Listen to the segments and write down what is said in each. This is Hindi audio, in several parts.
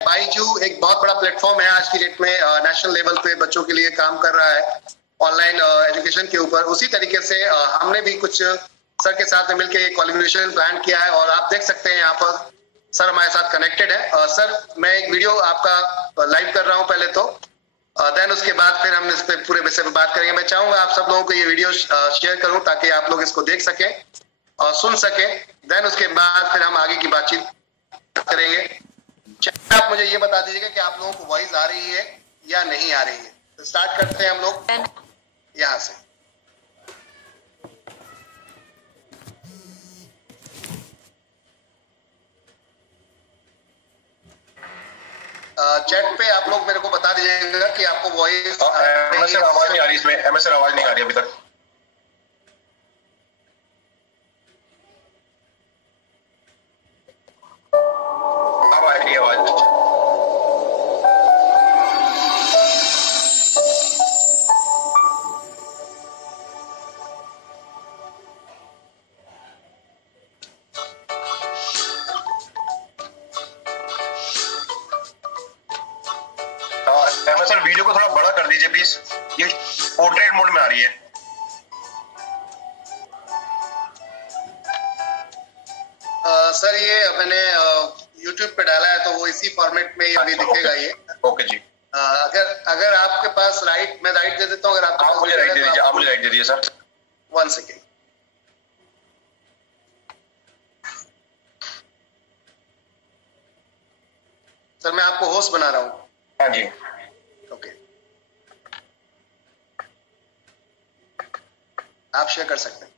बाईजू एक बहुत बड़ा प्लेटफॉर्म है आज की डेट में, नेशनल लेवल पे बच्चों के लिए काम कर रहा है ऑनलाइन एजुकेशन के ऊपर। उसी तरीके से हमने भी कुछ सर के साथ में मिलकर एक कोलैबोरेशन प्लान किया है और आप देख सकते हैं यहाँ पर सर हमारे साथ कनेक्टेड है। सर मैं एक वीडियो आपका लाइव कर रहा हूँ पहले तो, देन उसके बाद फिर हम इस पे पूरे विषय पे बात करेंगे। मैं चाहूंगा आप सब लोगों को ये वीडियो शेयर करूं ताकि आप लोग इसको देख सकें और सुन सकें, देन उसके बाद फिर हम आगे की बातचीत करेंगे। आप मुझे ये बता दीजिएगा कि आप लोगों को वॉइस आ रही है या नहीं आ रही है। तो स्टार्ट करते हैं हम लोग यहाँ से। चैट पे आप लोग मेरे को बता दीजिएगा कि आपको वॉइस आवाज नहीं आ रही, इसमें एमएसआर आवाज नहीं आ रही अभी तक। अब आ रही है आवाज। एमएसआर वीडियो को थोड़ा बड़ा कर दीजिए प्लीज, ये पोर्ट्रेट मोड में आ रही है। सर ये मैंने YouTube पे डाला है तो वो इसी फॉर्मेट में अभी दिखेगा ये। ओके जी। अगर आपके पास मैं राइट दे देता हूँ। अगर आप मुझे राइट दे दीजिए, आप मुझे राइट दे दीजिए सर। 1 सेकेंड। सर मैं आपको होस्ट बना रहा हूँ। हाँ जी ओके, आप शेयर कर सकते हैं।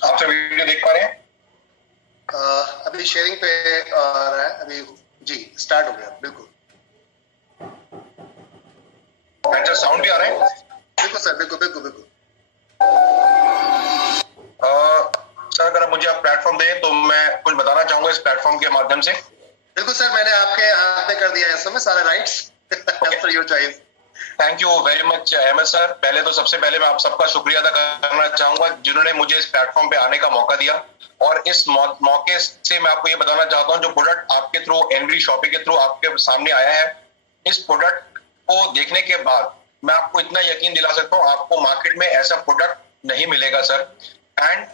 आप वीडियो देख पा रहे हैं? अभी शेयरिंग पे आ रहा है अभी जी, स्टार्ट हो गया। बिल्कुल अच्छा, साउंड भी आ रहा है? बिल्कुल सर, बिल्कुल बिल्कुल बिल्कुल। सर अगर मुझे आप प्लेटफॉर्म दें तो मैं कुछ बताना चाहूंगा इस प्लेटफॉर्म के माध्यम से। बिल्कुल सर, मैंने आपके हाथ में कर दिया है इस समय सारे rights. After your choice. Thank you very much MS sir. पहले तो सबसे पहले मैं आप सबका शुक्रिया अदा करना चाहूंगा जिन्होंने मुझे इस प्लेटफॉर्म पे आने का मौका दिया। और इस मौके से मैं आपको ये बताना चाहता हूँ, जो प्रोडक्ट आपके थ्रू एनवी शॉपिंग के थ्रू आपके सामने आया है, इस प्रोडक्ट को देखने के बाद मैं आपको इतना यकीन दिला सकता हूँ आपको मार्केट में ऐसा प्रोडक्ट नहीं मिलेगा सर। एंड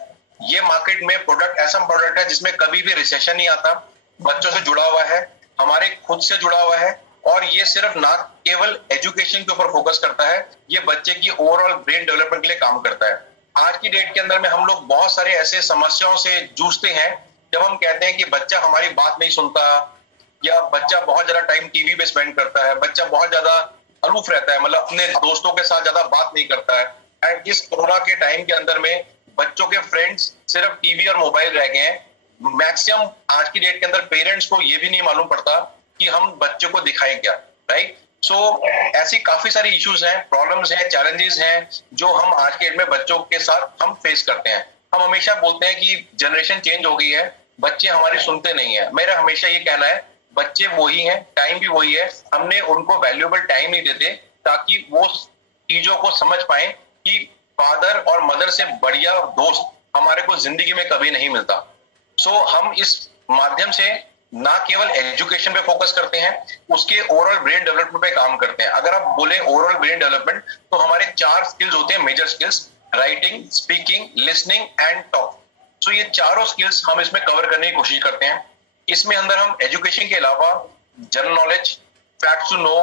ये मार्केट में प्रोडक्ट ऐसा प्रोडक्ट है जिसमें कभी भी रिसेशन नहीं आता, बच्चों से जुड़ा हुआ है, हमारे खुद से जुड़ा हुआ है, और ये सिर्फ ना केवल एजुकेशन के ऊपर फोकस करता है, ये बच्चे की ओवरऑल ब्रेन डेवलपमेंट के लिए काम करता है। आज की डेट के अंदर में हम लोग बहुत सारे ऐसे समस्याओं से जूझते हैं जब हम कहते हैं कि बच्चा हमारी बात नहीं सुनता, या बच्चा बहुत ज्यादा टाइम टीवी पे स्पेंड करता है, बच्चा बहुत ज्यादा अलूफ रहता है, मतलब अपने दोस्तों के साथ ज्यादा बात नहीं करता है। एंड इस कोरोना के टाइम के अंदर में बच्चों के फ्रेंड्स सिर्फ टीवी और मोबाइल रह गए हैं। मैक्सिमम आज की डेट के अंदर पेरेंट्स को ये भी नहीं मालूम पड़ता कि हम बच्चों को दिखाएं क्या, राइट। सो ऐसी काफी सारी इश्यूज हैं, प्रॉब्लम्स हैं, चैलेंजेस हैं जो हम आज के डेट में बच्चों के साथ हम फेस करते हैं। हम हमेशा बोलते हैं कि जनरेशन चेंज हो गई है, बच्चे हमारी सुनते नहीं है। मेरा हमेशा ये कहना है बच्चे वही हैं, टाइम भी वही है, हमने उनको वैल्यूएबल टाइम नहीं देते ताकि वो चीजों को समझ पाए कि फादर और मदर से बढ़िया दोस्त हमारे को जिंदगी में कभी नहीं मिलता। सो हम इस माध्यम से ना केवल एजुकेशन पे फोकस करते हैं, उसके ओवरऑल ब्रेन डेवलपमेंट पे काम करते हैं। अगर आप बोले ओवरऑल ब्रेन डेवलपमेंट तो हमारे 4 स्किल्स होते हैं, major skills: writing, speaking, listening and talk. So ये चारों स्किल्स हम इसमें कवर करने की कोशिश करते हैं। इसमें अंदर हम एजुकेशन के अलावा general knowledge, facts to know,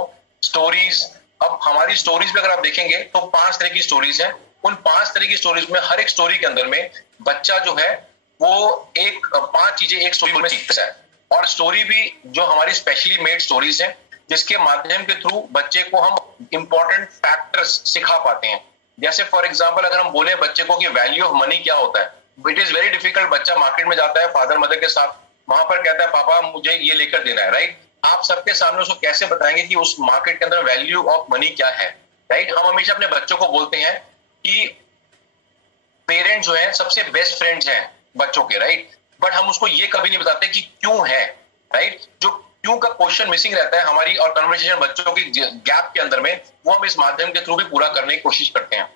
stories. अब हमारी स्टोरीज में अगर आप देखेंगे तो 5 तरह की स्टोरीज हैं। उन 5 तरह की स्टोरीज में हर एक स्टोरी के अंदर में बच्चा जो है वो 5 चीजें एक स्टोरी में सीखता है। और स्टोरी भी जो हमारी स्पेशली मेड स्टोरीज हैं जिसके माध्यम के थ्रू बच्चे को हम इंपॉर्टेंट फैक्टर्स सिखा पाते हैं। जैसे फॉर एग्जांपल अगर हम बोले बच्चे को कि वैल्यू ऑफ मनी क्या होता है, इट इज वेरी डिफिकल्ट। बच्चा मार्केट में जाता है फादर मदर के साथ, वहां पर कहता है पापा मुझे ये लेकर देना है, राइट। आप सबके सामने उसको कैसे बताएंगे कि उस मार्केट के अंदर वैल्यू ऑफ मनी क्या है, राइट। हम हमेशा अपने बच्चों को बोलते हैं कि पेरेंट्स जो है सबसे बेस्ट फ्रेंड्स हैं बच्चों के, राइट, बट हम उसको ये कभी नहीं बताते कि क्यों है, राइट। जो क्यों का क्वेश्चन मिसिंग रहता है हमारी और कन्वर्सेशन बच्चों की गैप के अंदर में, वो हम इस माध्यम के थ्रू भी पूरा करने की कोशिश करते हैं।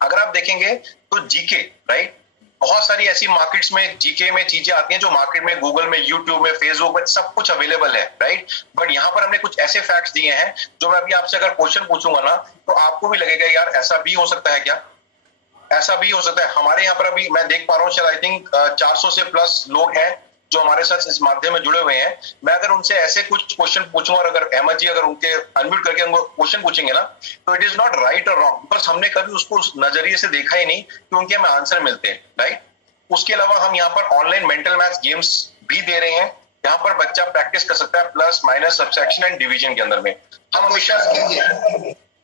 अगर आप देखेंगे तो जीके, राइट, बहुत सारी ऐसी मार्केट्स में जीके में चीजें आती हैं जो मार्केट में गूगल में, यूट्यूब में, फेसबुक में सब कुछ अवेलेबल है, राइट, बट यहाँ पर हमने कुछ ऐसे फैक्ट्स दिए हैं जो मैं अभी आपसे अगर क्वेश्चन पूछूंगा ना तो आपको भी लगेगा यार ऐसा भी हो सकता है क्या, ऐसा भी हो सकता है। हमारे यहाँ पर अभी मैं देख पा रहा हूँ शायद आई थिंक 400 से प्लस लोग हैं जो हमारे साथ इस माध्यम में जुड़े हुए हैं। मैं अगर उनसे ऐसे कुछ क्वेश्चन पूछूंगा और अगर अहमद जी अगर उनके अनम्यूट करके उनको क्वेश्चन पूछेंगे ना तो इट इज नॉट राइट और रॉन्ग, बिकॉज हमने कभी उसको उस नजरिए से देखा ही नहीं कि उनके हमें आंसर मिलते हैं, राइट। उसके अलावा हम यहाँ पर ऑनलाइन मेंटल मैथ्स गेम्स भी दे रहे हैं, यहाँ पर बच्चा प्रैक्टिस कर सकता है plus minus subtraction and division के अंदर में। हम हमेशा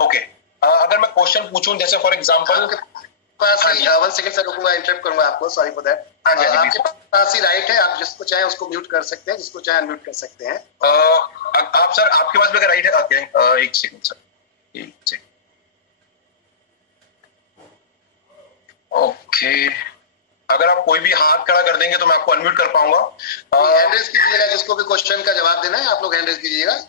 ओके अगर मैं क्वेश्चन पूछूं जैसे फॉर एग्जाम्पल, 1 सेकंड सर रुकूंगा, इंटरप्ट करूंगा आपको, सॉरी फॉर दैट। आपके पास ही राइट है, आप जिसको चाहे उसको म्यूट कर सकते हैं, जिसको चाहे अनम्यूट कर सकते हैं। आप सर आपके पास भी राइट है, ओके एक सेकंड सर, एक सेकंड, ओके अगर आप कोई भी हाथ खड़ा कर देंगे तो मैं आपको अनम्यूट कर पाऊंगा। हैंड रेज कीजिएगा, जिसको भी क्वेश्चन का जवाब देना है आप लोग हैंड रेज कीजिएगा।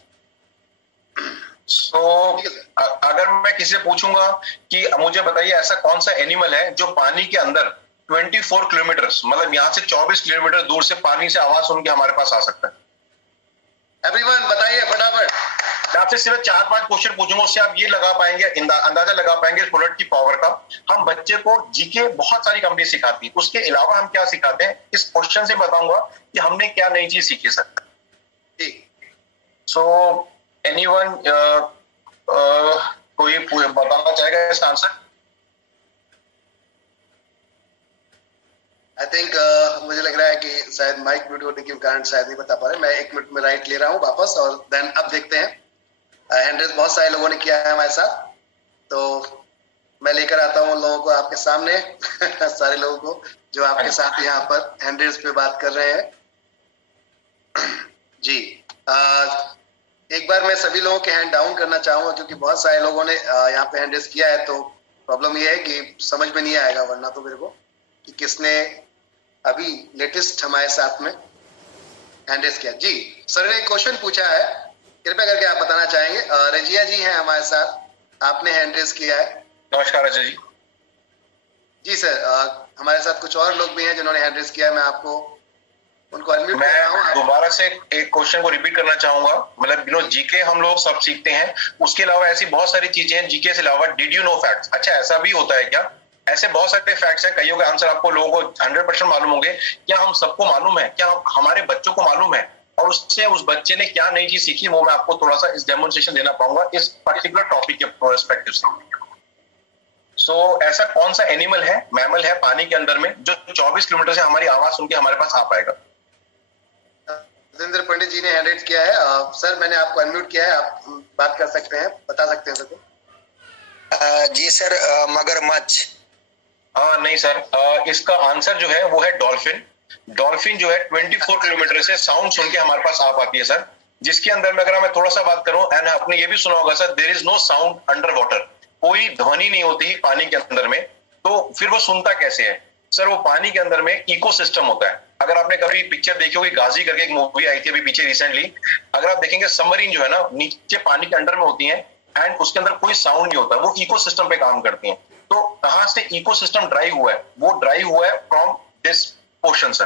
अगर मैं किसी से पूछूंगा कि मुझे बताइए ऐसा कौन सा एनिमल है जो पानी के अंदर 24 किलोमीटर, मतलब यहाँ से 24 किलोमीटर दूर से पानी से आवाज सुन के हमारे पास आ सकता है। एवरीवन बताइए फटाफट। मैं आपसे सिर्फ 4-5 क्वेश्चन पूछूंगा, उससे आप ये लगा पाएंगे, अंदाजा लगा पाएंगे इस प्रोडक्ट की पावर का। हम बच्चे को जीके बहुत सारी कंपनी सिखाती है, उसके अलावा हम क्या सिखाते हैं इस क्वेश्चन से बताऊंगा कि हमने क्या नई चीज सीखी सर। सो एनीवन कोई बताना चाहेगा इसका आंसर? आई थिंक मुझे लग रहा है कि शायद माइक म्यूट होने के कारण शायद नहीं बता पा रहे। मैं 1 मिनट में राइट ले रहा हूँ वापस और देन अब देखते हैं। हैंड रेज बहुत सारे लोगों ने किया है हमारे साथ, तो मैं लेकर आता हूँ उन लोगों को आपके सामने सारे लोगों को जो आपके साथ यहाँ पर हैंड रेज पे बात कर रहे हैं जी। एक बार मैं सभी लोगों के हैंड डाउन करना चाहूंगा क्योंकि बहुत सारे लोगों ने यहाँ पे हैंड रेज किया है, तो प्रॉब्लम ये है कि समझ में नहीं आएगा वरना तो मेरे को कि किसने अभी लेटेस्ट हमारे साथ में हैंड रेज किया। जी सर ने एक क्वेश्चन पूछा है, कृपया करके आप बताना चाहेंगे। रजिया जी हैं हमारे साथ, आपने हैंड रेज किया है। नमस्कार रजिया जी। जी सर, हमारे साथ कुछ और लोग भी हैं जिन्होंने हैंड रेज किया है, मैं आपको उनको अनम्यूट कर रहा हूं। दोबारा से एक क्वेश्चन को रिपीट करना चाहूंगा, मतलब जीके हम लोग सब सीखते हैं, उसके अलावा ऐसी बहुत सारी चीजें हैं जीके से अलावा। डिड यू नो फैक्ट्स, अच्छा ऐसा भी होता है क्या? ऐसे बहुत सारे फैक्ट्स हैं, कईयों के आंसर आपको लोगों को 100% मालूम होंगे। क्या हम सबको मालूम है? क्या हमारे बच्चों को मालूम है? और उससे उस बच्चे ने क्या नई चीज सीखी वो मैं आपको थोड़ा सा इस डेमोन्स्ट्रेशन देना पाऊंगा इस पर्टिकुलर टॉपिक के पर्सपेक्टिव से। सो ऐसा कौन सा एनिमल है, मैमल है पानी के अंदर में जो 24 किलोमीटर से हमारी आवाज सुन के हमारे पास आ पाएगा? राजेंद्र पंडित जी ने हैंड रेज किया है। सर मैंने आपको अनम्यूट किया है, आप बात कर सकते हैं, बता सकते हैं सर। जी सर, मगरमच्छ। नहीं सर, इसका आंसर जो है वो है डॉल्फिन। डॉल्फिन जो है 24 किलोमीटर से साउंड सुन के हमारे पास आ पाती है सर, जिसके अंदर में अगर मैं थोड़ा सा बात करूं, एंड आपने ये भी सुना होगा sir, there is no sound under water, कोई ध्वनि नहीं होती पानी के अंदर में। तो फिर वो सुनता कैसे है सर? वो पानी के अंदर में इकोसिस्टम होता है। अगर आपने कभी पिक्चर देखी होगी, गाजी करके एक मूवी आई थी अभी पीछे रिसेंटली, अगर आप देखेंगे सबमरीन जो है ना नीचे पानी के अंडर में होती है एंड उसके अंदर कोई साउंड नहीं होता, वो इकोसिस्टम पे काम करती हैं। तो कहां से इकोसिस्टम ड्राइव हुआ है? वो ड्राइव हुआ है फ्रॉम दिस ओशन सर।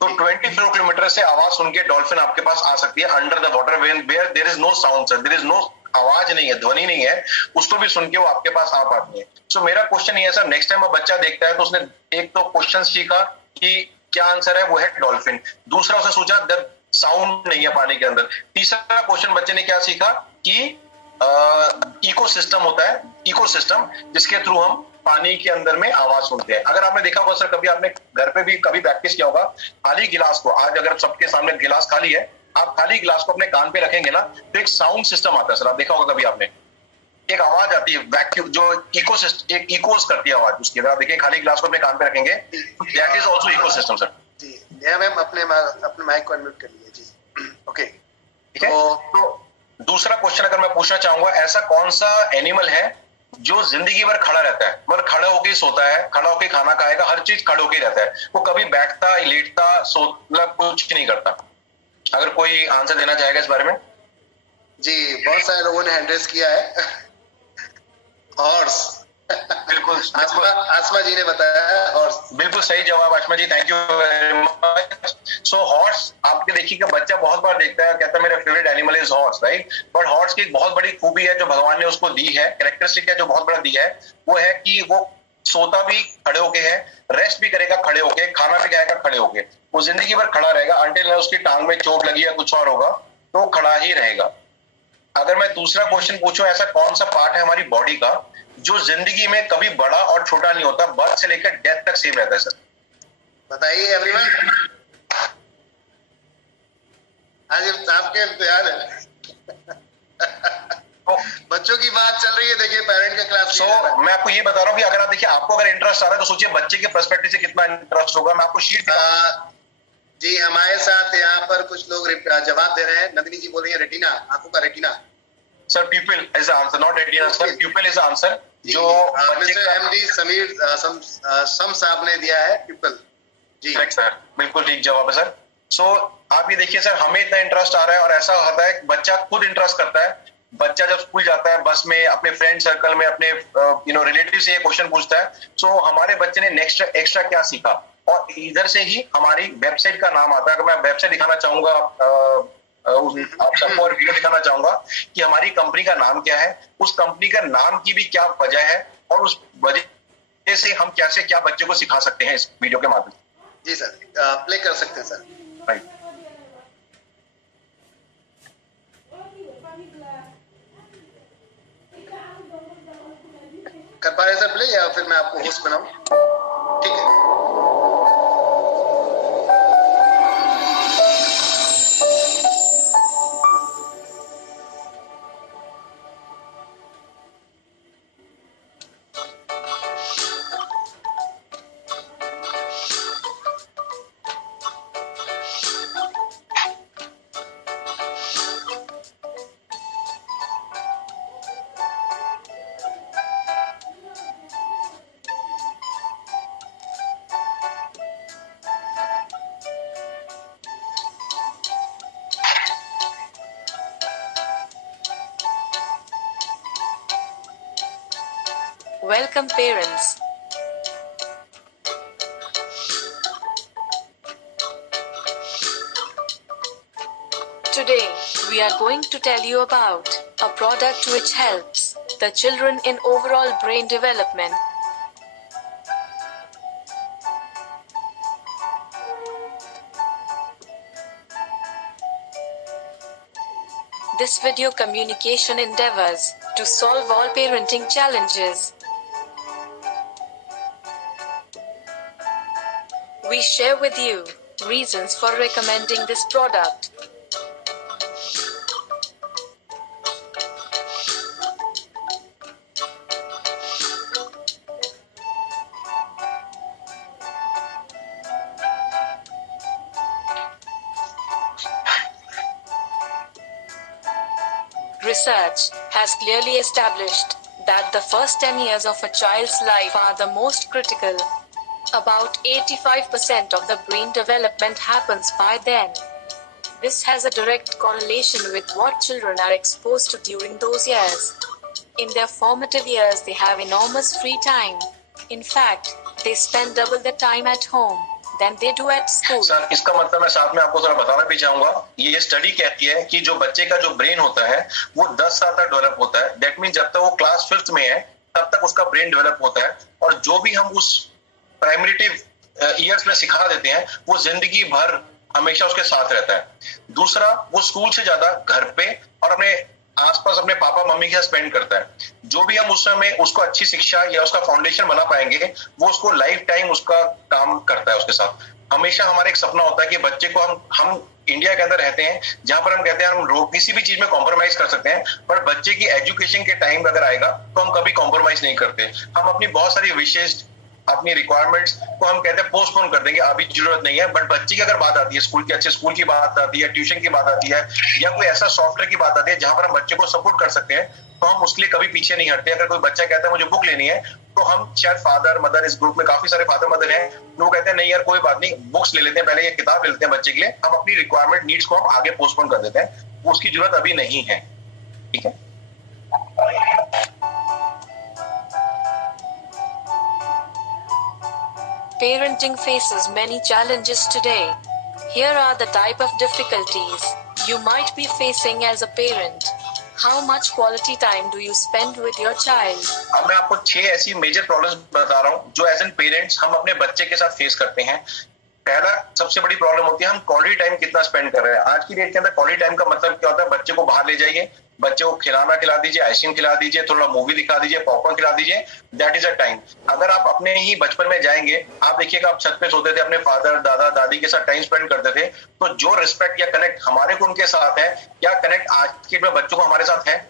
तो 24 किलोमीटर से आवाज सुन के डॉल्फिन आपके पास आ सकती है under the water where there is no sound sir, there is no, आवाज नहीं है, ध्वनि नहीं है, उसको भी सुन के वो आपके पास आ पाती है। सो मेरा क्वेश्चन ये है सर, नेक्स्ट टाइम वो बच्चा देखता है तो उसने एक तो क्वेश्चन सीखा कि क्या आंसर है, वो है डॉल्फिन। दूसरा उसने सोचा जब साउंड नहीं है पानी के अंदर। तीसरा क्वेश्चन बच्चे ने क्या सीखा कि इकोसिस्टम होता है, इकोसिस्टम जिसके थ्रू हम पानी के अंदर में आवाज सुनते हैं। अगर आपने देखा होगा सर, कभी आपने घर पे भी कभी प्रैक्टिस किया होगा, खाली गिलास को, आज अगर सबके सामने गिलास खाली है, आप खाली गिलास को अपने कान पे रखेंगे ना तो एक साउंड सिस्टम आता है सर, आप देखा होगा कभी आपने, एक आवाज आती है वैक्यूम जो इकोसिस्टम, एक इकोस करती है आवाज उसकी। अगर आप देखिए खाली गिलास को अपने कान पे रखेंगे, that is also ecosystem sir. जी मैम, अपने माइक को अनम्यूट कर लीजिए जी। ओके, ठीक है। तो दूसरा क्वेश्चन अगर मैं पूछना चाहूंगा, ऐसा कौन सा एनिमल है जो जिंदगी भर खड़ा रहता है, मतलब खड़ा होके सोता है, खड़ा होके खाना खाएगा, हर चीज खड़े होके रहता है, वो कभी बैठता लेटता मतलब कुछ नहीं करता। अगर कोई आंसर देना चाहेगा इस बारे में? जी, बहुत सारे लोगों ने हैंड रेस किया है। हॉर्स। बिल्कुल आसमा जी ने बताया हॉर्स। बिल्कुल सही जवाब Asma ji, thank you very much. So horse, आपके देखिए कि बच्चा बहुत बार देखता है, कहता है मेरा favourite animal is horse, right? But horse की एक बहुत बड़ी खूबी है जो भगवान ने उसको दी है, कैरेक्टरिस्टिक है जो बहुत बड़ा दिया है, वो है कि वो सोता भी खड़े होके है, रेस्ट भी करेगा खड़े होके, खाना भी खाएगा खड़े होके, वो जिंदगी भर खड़ा रहेगा अंटिल उसकी टांग में चोट लगी या कुछ और होगा तो खड़ा ही रहेगा। अगर मैं दूसरा क्वेश्चन पूछूं, ऐसा कौन सा पार्ट है हमारी बॉडी का जो जिंदगी में कभी बड़ा और छोटा नहीं होता, बर्थ से लेकर डेथ तक सेम रहता है सर? बताइए एवरीवन। आज आपके इम्तिहान है। बच्चों की बात चल रही है, देखिए पेरेंट का क्लास। मैं आपको ये बता रहा हूँ कि अगर आप देखिए, आपको अगर इंटरेस्ट आ रहा है तो सोचिए बच्चे के पर्सपेक्टिव से कितना इंटरेस्ट होगा। मैं आपको शीट जी, हमारे साथ यहाँ पर कुछ लोग जवाब दे रहे हैं। नंदिनी जी बोल रही है रेटिना, आंखों का retina. Sir प्यूपिल is the answer, not retina sir, प्यूपिल is the answer. जो मिस्टर एमडी समीर सम साहब ने दिया है प्यूपिल। जी सर, बिल्कुल ठीक जवाब है सर। सो आप ये देखिए सर, हमें इतना इंटरेस्ट आ रहा है और ऐसा होता है बच्चा खुद इंटरेस्ट करता है। बच्चा जब स्कूल जाता है बस में, अपने फ्रेंड सर्कल में, अपने रिलेटिव से ये क्वेश्चन पूछता है, सो हमारे बच्चे ने नेक्स्ट एक्स्ट्रा क्या सीखा, और इधर से ही हमारी वेबसाइट का नाम आता है। अगर मैं वेबसाइट दिखाना चाहूंगा आप सबको और वीडियो दिखाना चाहूंगा कि हमारी कंपनी का नाम क्या है, उस कंपनी का नाम की भी क्या वजह है, और उस वजह से हम कैसे क्या बच्चे को सिखा सकते हैं इस वीडियो के माध्यम से। जी सर, प्ले कर सकते हैं सर। राइट। कर पा रहे हैं सर प्ले, या फिर मैं आपको होस्ट बनाऊं? ठीक है। Welcome parents. Today, we are going to tell you about a product which helps the children in overall brain development. This video communication endeavors to solve all parenting challenges. We share with you reasons for recommending this product. Research has clearly established that the first 10 years of a child's life are the most critical. About 85% of the brain development happens by then. This has a direct correlation with what children are exposed to during those years. In their formative years, they have enormous free time. In fact, they spend double the time at home than they do at school. Sir, इसका मतलब मैं साथ में आपको थोड़ा बताना भी चाहूंगा। ये स्टडी कहती है कि जो बच्चे का जो ब्रेन होता है वो 10 साल तक डेवलप होता है। दैट मीन जब तक वो क्लास 5th में है तब तक उसका ब्रेन डेवलप होता है, और जो भी हम उस प्राइमरीटिव ईयर्स में सिखा देते हैं वो जिंदगी भर हमेशा उसके साथ रहता है। दूसरा, वो स्कूल से ज्यादा घर पे और अपने आसपास अपने पापा मम्मी के साथ स्पेंड करता है। जो भी हम उस समय उसको अच्छी शिक्षा या उसका फाउंडेशन बना पाएंगे वो उसको लाइफ टाइम उसका काम करता है उसके साथ। हमेशा हमारा एक सपना होता है कि बच्चे को हम इंडिया के अंदर रहते हैं जहां पर हम कहते हैं हम किसी भी चीज में कॉम्प्रोमाइज कर सकते हैं, पर बच्चे की एजुकेशन के टाइम अगर आएगा तो हम कभी कॉम्प्रोमाइज नहीं करते। हम अपनी बहुत सारी विशेष अपनी रिक्वायरमेंट्स को हम कहते हैं पोस्टपोन कर देंगे, अभी जरूरत नहीं है। बट बच्चे की अगर बात आती है, स्कूल के अच्छे स्कूल की बात आती है, ट्यूशन की बात आती है, या कोई ऐसा सॉफ्टवेयर की बात आती है जहां पर हम बच्चे को सपोर्ट कर सकते हैं, तो हम उसके लिए कभी पीछे नहीं हटते। अगर कोई बच्चा कहता है मुझे बुक लेनी है, तो हम शायद फादर मदर, इस ग्रुप में काफी सारे फादर मदर हैं, वो कहते हैं नहीं यार कोई बात नहीं, बुक्स ले लेते हैं, पहले ये किताब ले लेते हैं बच्चे के लिए, हम अपनी रिक्वायरमेंट नीड्स को हम आगे पोस्टपोन कर देते हैं, उसकी जरूरत अभी नहीं है। ठीक है। Parenting faces many challenges today. Here are the type of difficulties you might be facing as a parent. How much quality time do you spend with your child? अब मैं आपको 6 ऐसी मेजर प्रॉब्लम्स बता रहा हूँ जो एज एन पेरेंट्स हम अपने बच्चे के साथ फेस करते हैं। पहला सबसे बड़ी प्रॉब्लम होती है हम क्वालिटी टाइम कितना स्पेंड कर रहे हैं। आज की डेट के अंदर क्वालिटी टाइम का मतलब क्या होता है, बच्चे को बाहर ले जाइए, बच्चे को खिलाना खिला दीजिए, आइसक्रीम खिला दीजिए, थोड़ा मूवी दिखा दीजिए, पॉपकॉर्न खिला दीजिए, दैट इज अ टाइम। अगर आप अपने ही बचपन में जाएंगे, आप देखिएगा आप छत पे सोते थे, अपने फादर दादा दादी के साथ टाइम स्पेंड करते थे, तो जो रिस्पेक्ट या कनेक्ट हमारे को उनके साथ है, क्या कनेक्ट आज के बच्चों को हमारे साथ है?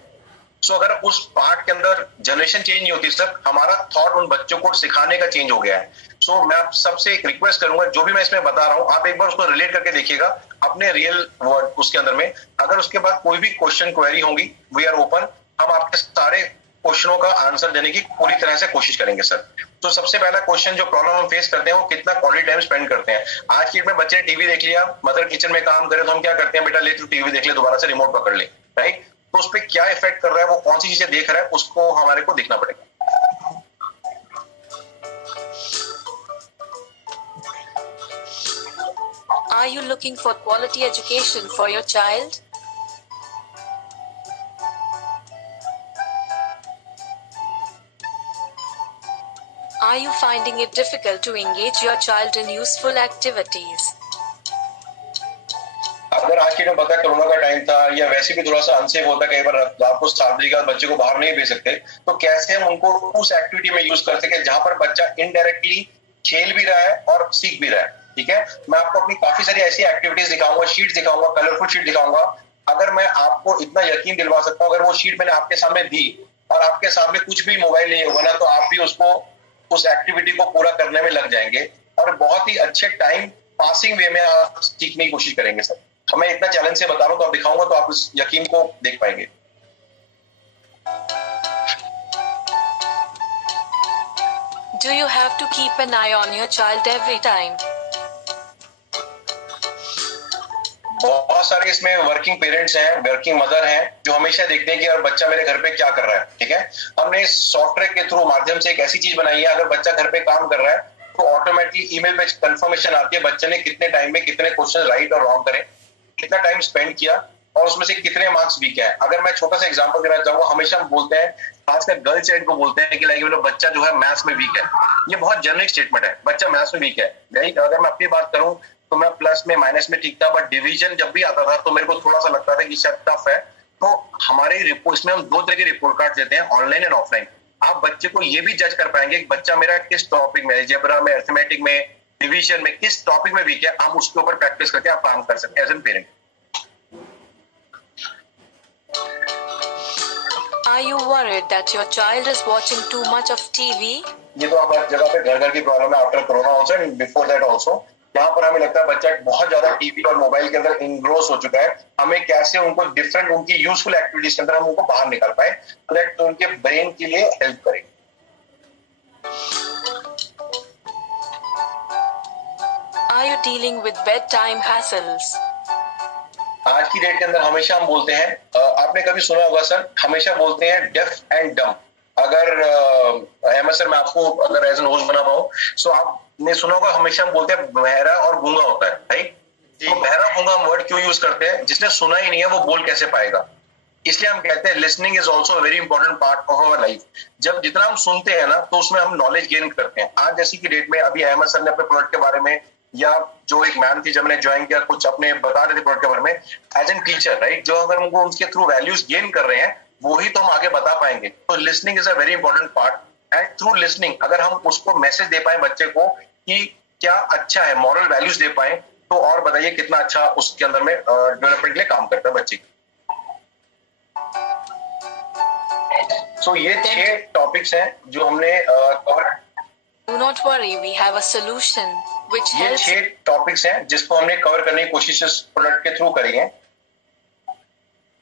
सो अगर उस पार्ट के अंदर जनरेशन चेंज नहीं होती सर, हमारा थॉट उन बच्चों को सिखाने का चेंज हो गया है। सो मैं आप सबसे एक रिक्वेस्ट करूंगा, जो भी मैं इसमें बता रहा हूं आप एक बार उसको रिलेट करके देखिएगा अपने रियल वर्ड उसके अंदर में। अगर उसके बाद कोई भी क्वेश्चन क्वेरी होंगी, वी आर ओपन, हम आपके सारे क्वेश्चनों का आंसर देने की पूरी तरह से कोशिश करेंगे सर। तो सबसे पहला क्वेश्चन जो प्रॉब्लम हम फेस करते हैं वो कितना क्वालिटी टाइम स्पेंड करते हैं। आज की डेट में बच्चे ने टीवी देख लिया, मदर किचन में काम करे तो हम क्या करते हैं, बेटा ले तू टीवी देख ले, दोबारा से रिमोट पकड़ ले, राइट? तो उस पर क्या इफेक्ट कर रहा है, वो कौन सी चीजें देख रहा है, उसको हमारे को देखना पड़ेगा। Are you looking for quality education for your child? Are you finding it difficult to engage your child in useful activities? अगर आज के टाइम पता कोरोना का टाइम था या वैसे भी थोड़ा सा अनसेफ होता है, कई बार रात को 7 बजे के बाद बच्चे को बाहर नहीं भेज सकते, तो कैसे हम उनको उस एक्टिविटी में यूज कर सके जहां पर बच्चा इनडायरेक्टली खेल भी रहा है और सीख भी रहा है। ठीक है, मैं आपको अपनी काफी सारी ऐसी एक्टिविटीज दिखाऊंगा, शीट दिखाऊंगा, कलरफुल शीट दिखाऊंगा। अगर मैं आपको इतना यकीन दिलवा सकता हूँ, अगर वो शीट मैंने आपके सामने दी और आपके सामने कुछ भी मोबाइल नहीं होगा ना, तो आप भी उसको उस एक्टिविटी को पूरा करने में लग जाएंगे और बहुत ही अच्छे टाइम पासिंग वे में आप सीखने की कोशिश करेंगे सर। तो मैं इतना चैलेंज से बता रहा हूँ, तो आप दिखाऊंगा तो आप उस यकीन को देख पाएंगे। Do you have to keep an eye on your child every time? बहुत सारे इसमें वर्किंग पेरेंट्स हैं, वर्किंग मदर हैं, जो हमेशा देखते हैं कि यार बच्चा मेरे घर पे क्या कर रहा है। ठीक है, हमने इस सॉफ्टवेयर के थ्रू माध्यम से एक ऐसी चीज बनाई है, अगर बच्चा घर पे काम कर रहा है तो ऑटोमेटिकली ईमेल पे कंफर्मेशन आती है बच्चे ने कितने टाइम में कितने क्वेश्चन राइट और रॉन्ग करे, कितना टाइम स्पेंड किया और उसमें से कितने मार्क्स वीक है। अगर मैं छोटा सा एग्जांपल देना चाहूंगा, हमेशा हम बोलते हैं, खासकर गर्ल चाइल्ड को बोलते हैं कि लाइक बच्चा जो है मैथ्स में वीक है। ये बहुत जनरल स्टेटमेंट है, बच्चा मैथ्स में वीक है। राइट, अगर मैं अपनी बात करूं तो मैं प्लस में माइनस में ठीक था, बट डिवीजन जब भी आता था तो मेरे को थोड़ा सा लगता था कि शायद टफ है। तो हमारे रिपोर्ट इसमें हम 2 तरह के रिपोर्ट कार्ड देते हैं, ऑनलाइन एंड ऑफलाइन। आप बच्चे को ये भी जज कर पाएंगे कि बच्चा मेरा किस टॉपिक में, अलजेब्रा में, अरिथमेटिक में, डिवीजन में, किस टॉपिक में वीक है। आप उसके ऊपर प्रैक्टिस करके आप काम कर सकते हैं as an parent. Are you worried that your child is watching too much of TV? ये तो हर जगह पे घर घर की प्रॉब्लम है, after corona also and before that also. यहाँ पर हमें लगता है बच्चा बहुत ज्यादा टीवी और मोबाइल के अंदर इंग्रोस हो चुका है। हमें कैसे उनको डिफरेंट उनकी यूजफुल एक्टिविटीज के अंदर हम उनको बाहर निकाल पाए, तो दैट उनके ब्रेन के लिए हेल्प करे। Are you dealing with bedtime hassles? आज की डेट के अंदर हमेशा हम बोलते हैं, आपने कभी सुना होगा सर, हमेशा बोलते हैं डेफ एंड डम। अगर अहमद सर मैं आपको अगर एज एन होस्ट बना पाऊं, सो आपने सुना होगा हमेशा हम बोलते हैं बहरा और गूंगा होता है, राइट? तो बहरा गूंगा हम वर्ड क्यों यूज करते हैं? जिसने सुना ही नहीं है वो बोल कैसे पाएगा? इसलिए हम कहते हैं listening is also very important part of our life. जब जितना हम सुनते हैं ना, तो उसमें हम नॉलेज गेन करते हैं। आज जैसी की डेट में अभी अहमद सर ने अपने प्रोडक्ट के बारे में, या जो एक मैम थी जब मैंने ज्वाइन किया, कुछ अपने बता रहे थे प्रोडक्ट के बारे में एज एन टीचर, राइट? जो अगर हमको उनके थ्रू वैल्यूज गेन कर रहे हैं वो ही तो हम आगे बता पाएंगे। तो listening is a very important part and through listening अगर हम उसको मैसेज दे पाए बच्चे को कि क्या अच्छा है, मॉरल वैल्यूज दे पाए, तो और बताइए कितना अच्छा उसके अंदर में डेवलपमेंट के लिए काम करता है बच्चे की। सो ये 6 टॉपिक्स हैं जो हमने cover. Do not worry, we have a solution which ये helps. 6 टॉपिक्स हैं जिसको हमने कवर करने की कोशिश इस प्रोडक्ट के थ्रू करी है।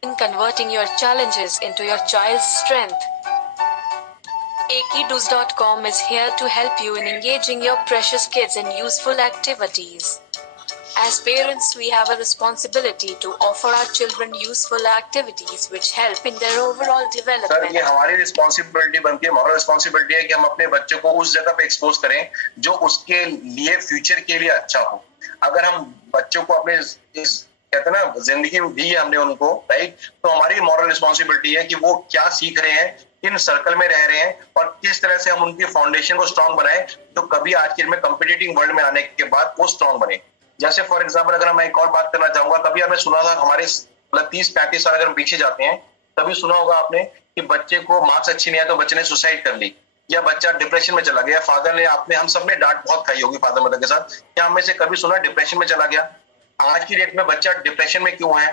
in converting your challenges into your child's strength. Ekidoos.com is here to help you in engaging your precious kids in useful activities. As parents, we have a responsibility to offer our children useful activities which help in their overall development. Sir, ये हमारी रिस्पॉन्सिबिलिटी बनती है, मॉरल रिस्पॉन्सिबिलिटी है कि हम अपने बच्चे को उस जगह पे एक्सपोज करें जो उसके लिए फ्यूचर के लिए अच्छा हो। अगर हम बच्चों को अपने कहते हैं ना जिंदगी दी है हमने उनको, राइट, तो हमारी मॉरल रिस्पॉन्सिबिलिटी है कि वो क्या सीख रहे हैं, किन सर्कल में रह रहे हैं और किस तरह से हम उनकी फाउंडेशन को स्ट्रांग बनाएं जो कभी आज के में कॉम्पिटिटिव वर्ल्ड में आने के बाद वो स्ट्रांग बने। जैसे फॉर एग्जांपल अगर मैं एक और बात करना चाहूंगा, कभी आपने सुना था हमारे 30-35 साल अगर हम पीछे जाते हैं, तभी सुना होगा आपने कि बच्चे को मार्क्स अच्छी नहीं आया तो बच्चे ने सुसाइड कर ली, या बच्चा डिप्रेशन में चला गया। फादर ने हम सबने डांट बहुत खाई होगी फादर मदर के साथ, क्या हम में से कभी सुना डिप्रेशन में चला गया? आज की डेट में बच्चा डिप्रेशन में क्यों है?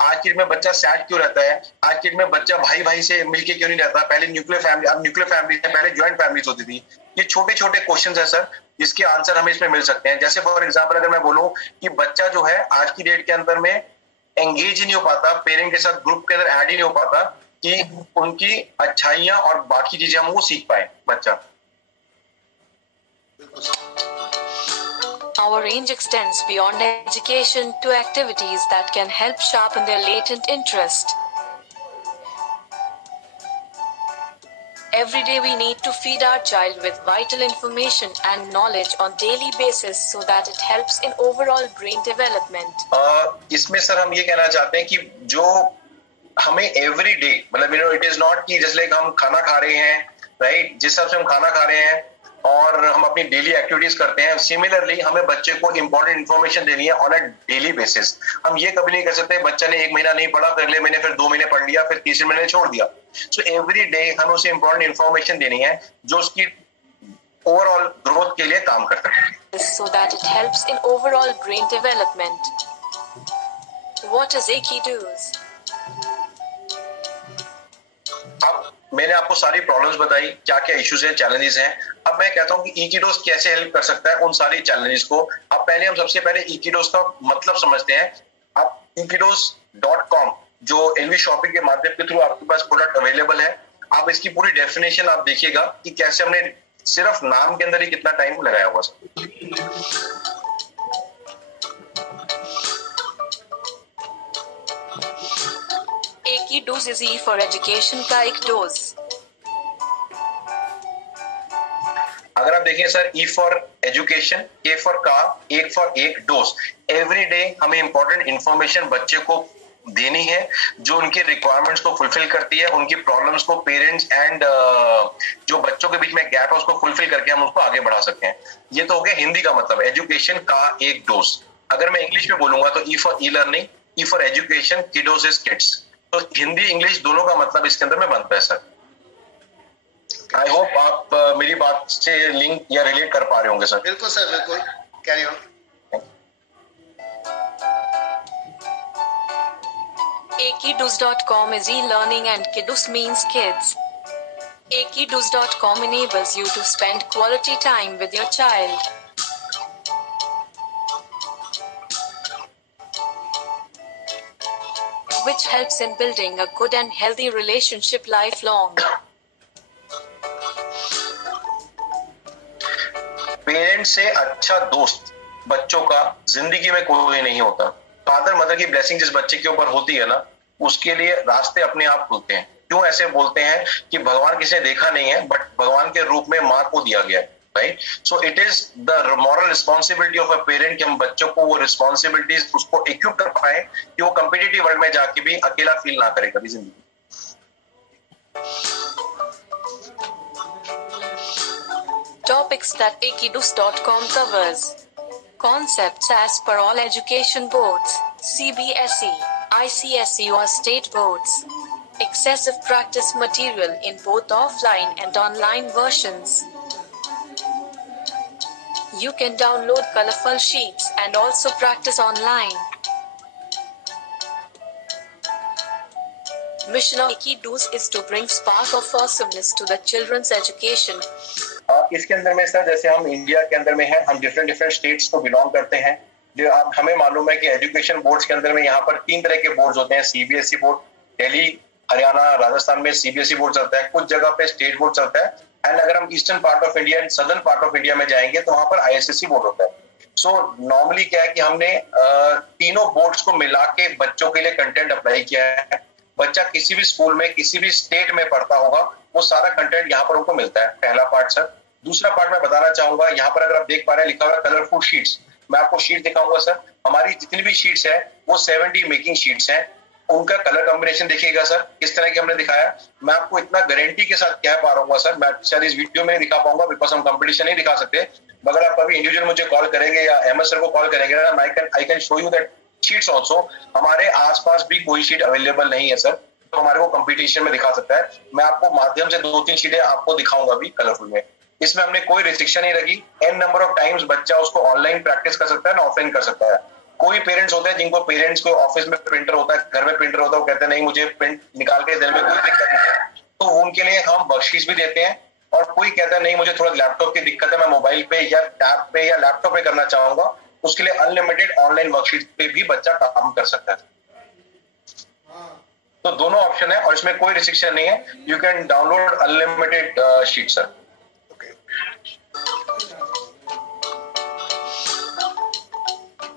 आज की डेट में बच्चा सैड क्यों रहता है? आज की डेट में बच्चा भाई भाई से मिलके क्यों नहीं रहता? पहले न्यूक्लियर फैमिली, अब न्यूक्लियर फैमिली है, पहले ज्वाइंट फैमिलीज होती थी। ये छोटे छोटे क्वेश्चंस है सर, जिसके आंसर हमें इसमें मिल सकते हैं। जैसे फॉर एग्जांपल अगर मैं बोलूं कि बच्चा जो है आज की डेट के अंदर में एंगेज ही नहीं हो पाता, पेरेंट के साथ ग्रुप के अंदर ऐड ही नहीं हो पाता कि उनकी अच्छाइयां और बाकी चीजें हम वो सीख पाए बच्चा। Our range extends beyond education to activities that can help sharpen their latent interest. Every day we need to feed our child with vital information and knowledge on daily basis so that it helps in overall brain development. इसमें सर हम ये कहना चाहते हैं कि जो हमें एवरी डे, मतलब इट इज नॉट कि जैसे हम खाना खा रहे हैं, राइट, जिस हिसाब से हम खाना खा रहे हैं और हम अपनी डेली एक्टिविटीज करते हैं, सिमिलरली हमें बच्चे को इंपॉर्टेंट इन्फॉर्मेशन देनी है ऑन अ डेली बेसिस। हम ये कभी नहीं कर सकते बच्चा ने 1 महीना नहीं पढ़ा, अगले महीने फिर 2 महीने पढ़ लिया, फिर तीसरे महीने छोड़ दिया। सो एवरी डे हमें उसे इंपॉर्टेंट इन्फॉर्मेशन देनी है जो उसकी ओवरऑल ग्रोथ के लिए काम करता है। So that it helps in overall brain development. What is Ekidoos? अब मैंने आपको सारी प्रॉब्लम्स बताई, क्या क्या इश्यूज हैं, चैलेंजेस हैं। अब मैं कहता हूं कि Ekidoos कैसे हेल्प कर सकता है उन सारी चैलेंजेस को। अब पहले हम सबसे पहले Ekidoos का मतलब समझते हैं। अब Ekidoos.com जो एलवी शॉपिंग के माध्यम के थ्रू आपके पास प्रोडक्ट अवेलेबल है, आप इसकी पूरी डेफिनेशन आप देखिएगा कि कैसे हमने सिर्फ नाम के अंदर ही कितना टाइम लगाया हुआ है। Ekidoos is E for education का एक डोज। अगर आप देखें सर, ई फॉर एजुकेशन, के फॉर का, एक फॉर एक डोज। एवरी डे हमें इंपॉर्टेंट इंफॉर्मेशन बच्चे को देनी है जो उनके रिक्वायरमेंट्स को फुलफिल करती है, उनकी प्रॉब्लम्स को पेरेंट्स एंड जो बच्चों के बीच में गैप है उसको फुलफिल करके हम उसको आगे बढ़ा सकते हैं। ये तो हो गया हिंदी का मतलब एजुकेशन का एक डोज। अगर मैं इंग्लिश में बोलूंगा तो E for E learning, E for education, kiddos is kids. तो हिंदी इंग्लिश दोनों का मतलब इसके अंदर में बनता है सर। आई होप आप मेरी बात से लिंक या रिलेट कर पा रहे होंगे सर। बिल्कुल सर, बिल्कुल, carry on. Ekidoos.com is e-learning and Kidoos means kids. Ekidoos.com enables you to spend quality time with your child. Which helps in building a good and healthy relationship lifelong. Parents से अच्छा दोस्त बच्चों का जिंदगी में कोई नहीं होता। फादर मदर की ब्लेसिंग जिस बच्चे के ऊपर होती है ना, उसके लिए रास्ते अपने आप खुलते हैं। क्यों ऐसे बोलते हैं कि भगवान किसी ने देखा नहीं है, बट भगवान के रूप में माँ को दिया गया है, right. So it is the moral responsibility of a parent कि हम बच्चों को वो रिस्पॉन्सिबिलिटीज उसको इक्विप कर पाए कि वो कॉम्पिटिटिव वर्ल्ड में जाके भी अकेला फील ना करे कभी जिंदगी। Topics that Ekidoos.com covers. Concepts as per all education boards, CBSE, ICSE or state boards. Excessive practice material in both offline and online versions. You can download colorful sheets and also practice online. Mission of Ekidoos is to bring spark of awesomeness to the children's education. इसके अंदर में सर, जैसे हम इंडिया के अंदर में हैं, हम डिफरेंट स्टेट्स को बिलोंग करते हैं। जो आप हमें मालूम है कि एजुकेशन बोर्ड्स के अंदर में यहाँ पर 3 तरह के बोर्ड्स होते हैं, सीबीएसई बोर्ड, दिल्ली, हरियाणा, राजस्थान में सीबीएसई बोर्ड चलता है, कुछ जगह पे स्टेट बोर्ड चलता है, एंड अगर हम eastern part of India and southern part of India में जाएंगे तो वहां पर आईएसएसई बोर्ड होता है। सो नॉर्मली क्या है कि हमने तीनों बोर्ड्स को मिला के बच्चों के लिए कंटेंट अप्लाई किया है। बच्चा किसी भी स्कूल में किसी भी स्टेट में पढ़ता होगा वो सारा कंटेंट यहाँ पर उनको मिलता है, पहला पार्ट सर। दूसरा पार्ट मैं बताना चाहूंगा, यहाँ पर अगर आप देख पा रहे हैं लिखा हुआ है कलरफुल शीट्स, मैं आपको शीट दिखाऊंगा सर। हमारी जितनी भी शीट्स है वो 70 मेकिंग शीट्स हैं, उनका कलर कॉम्बिनेशन देखिएगा सर किस तरह की हमने दिखाया। मैं आपको इतना गारंटी के साथ कह पा रहा हूँ सर, मैं शायद इस वीडियो में नहीं दिखा पाऊंगा बिकॉज हम कंपटीशन नहीं दिखा सकते, मगर आप कभी इंडिविजुअल मुझे कॉल करेंगे या एमएस सर को कॉल करेंगे ना, I can show you that sheets also. हमारे आसपास भी कोई शीट अवेलेबल नहीं है सर, तो हमारे को कंपटीशन में दिखा सकता है। मैं आपको माध्यम से 2-3 शीटें आपको दिखाऊंगा भी कलरफुल में। इसमें हमने कोई रिस्ट्रिक्शन नहीं रखी, एन नंबर ऑफ टाइम्स बच्चा उसको ऑनलाइन प्रैक्टिस कर सकता है ना ऑफलाइन कर सकता है। कोई पेरेंट्स होते हैं जिनको पेरेंट्स को ऑफिस में प्रिंटर होता है, घर में प्रिंटर होता है, वो कहते हैं नहीं मुझे प्रिंट निकाल के देने में कोई दिक्कत नहीं है, तो उनके लिए हम बख्शीश भी देते हैं। और कोई कहता है नहीं मुझे थोड़ा लैपटॉप की दिक्कत है, मैं मोबाइल पे या टैब पे या लैपटॉप पे करना चाहूंगा, उसके लिए अनलिमिटेड ऑनलाइन वर्कशीट पे भी बच्चा काम कर सकता है। तो दोनों ऑप्शन है और इसमें कोई रिस्ट्रिक्शन नहीं है, you can download unlimited sheet sir.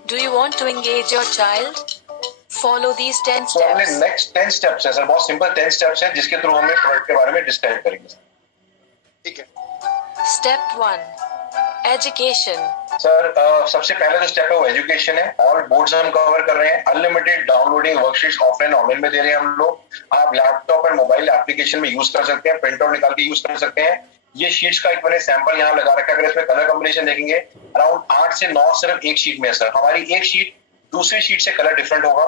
Do you want to engage your child? Follow these 10 steps. Next 10 steps है सर, बहुत सिंपल 10 स्टेप्स है जिसके थ्रू हमें प्रोडक्ट के बारे में डिस्क्राइब करेंगे। ठीक है। Step 1. Education. सर सबसे पहला जो स्टेप है वो एजुकेशन है। ऑल बोर्ड्स हम कवर कर रहे हैं, unlimited downloading worksheets offline online में दे रहे हैं हम लोग। आप लैपटॉप और मोबाइल एप्लीकेशन में यूज कर सकते हैं, प्रिंट आउट निकाल के यूज कर सकते हैं। ये शीट्स का एक मैंने सैंपल यहाँ लगा रखा है, अगर इसमें कलर कॉम्बिनेशन देखेंगे अराउंड 8 से 9 सिर्फ एक शीट में है सर। हमारी एक शीट दूसरी शीट से कलर डिफरेंट होगा,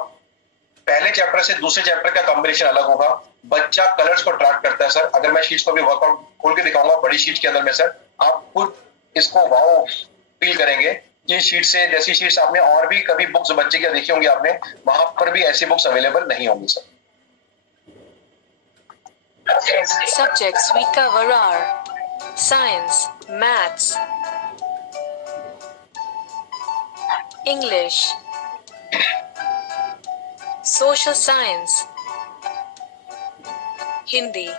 पहले चैप्टर से दूसरे चैप्टर का कॉम्बिनेशन अलग होगा, बच्चा कलर्स को ट्रैक करता है सर। अगर मैं शीट्स को भी वर्कआउट खोल के दिखाऊंगा बड़ी शीट के अंदर में सर, आप खुद इसको वाओ फील करेंगे कि शीट से जैसी शीट्स आपने और भी कभी बुक्स बच्चे की देखी होंगी आपने, वहां पर भी ऐसी बुक्स अवेलेबल नहीं होंगी sir. Subjects we cover are Science, Maths, English, Social Science, Hindi.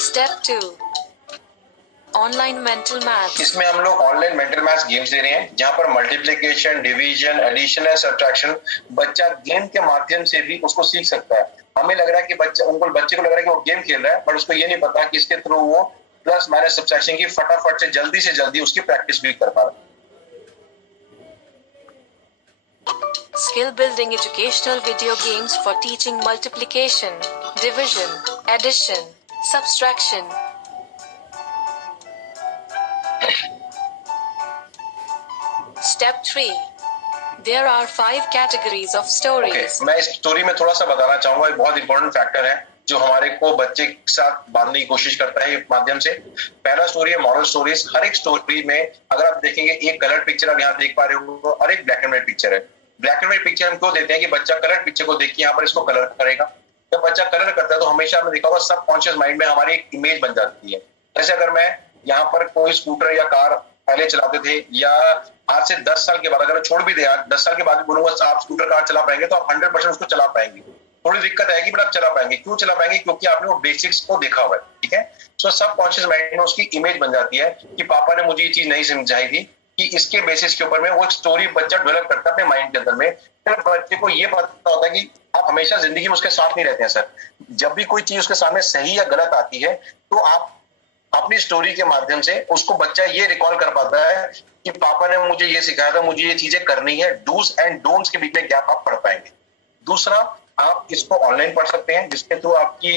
Step 2. Online mental maths. इसमें हम लोग ऑनलाइन मेंटल मैथ्स गेम्स दे रहे हैं, जहां पर multiplication, division, addition and subtraction बच्चा गेम के माध्यम से भी उसको सीख सकता है। हमें लग रहा है कि बच्चे को लग रहा है कि वो गेम खेल रहा है, बट उसको ये नहीं पता कि इसके थ्रू वो प्लस माइनस सब्ट्रैक्शन की फटाफट से जल्दी उसकी प्रैक्टिस भी कर पा रहा है। Skill building educational video games for teaching multiplication, division, addition, subtraction. Step 3. There are 5 categories of stories. Okay, मैं इस स्टोरी में थोड़ा सा बताना चाहूंगा, एक बहुत इंपॉर्टेंट फैक्टर है जो हमारे को बच्चे के साथ बांधने की कोशिश करता है माध्यम से। पहला स्टोरी है मॉरल स्टोरीज। हर एक स्टोरी में अगर आप देखेंगे एक कलर पिक्चर आप यहाँ देख पा रहे हो और एक ब्लैक एंड व्हाइट पिक्चर है। ब्लैक एंड व्हाइट पिक्चर हम क्यों देते हैं कि बच्चा कलर पिक्चर को देख के यहाँ पर इसको कलर करेगा। जब बच्चा कलर करता है तो हमेशा हमने देखा होगा सबकॉन्शियस माइंड में हमारी एक इमेज बन जाती है। जैसे अगर मैं यहाँ पर कोई स्कूटर या कार पहले चलाते थे या आज से 10 साल के बाद अगर छोड़ भी दे, 10 साल के बाद भी बोलूंगा आप स्कूटर कार चला पाएंगे तो आप 100% उसको चला पाएंगे। थोड़ी दिक्कत आएगी बट आप चला पाएंगे। क्यों चला पाएंगे? क्योंकि आपने वो बेसिक्स को देखा हुआ है। ठीक है, तो सबकॉन्शियस माइंड में उसकी इमेज बन जाती है कि पापा ने मुझे ये चीज नहीं समझाई थी, कि इसके बेसिस के ऊपर में वो एक स्टोरी बच्चा डेवलप करता है अपने माइंड के अंदर में। फिर बच्चे को ये पता होता है कि आप हमेशा जिंदगी में उसके साथ नहीं रहते हैं सर। जब भी कोई चीज उसके सामने सही या गलत आती है तो आप अपनी स्टोरी के माध्यम से उसको बच्चा ये रिकॉल कर पाता है कि पापा ने मुझे ये सिखाया था, मुझे ये चीजें करनी है। डूज एंड डोंट्स के बीच में गैप आप पढ़ पाएंगे। दूसरा, आप इसको ऑनलाइन पढ़ सकते हैं जिसके थ्रू आपकी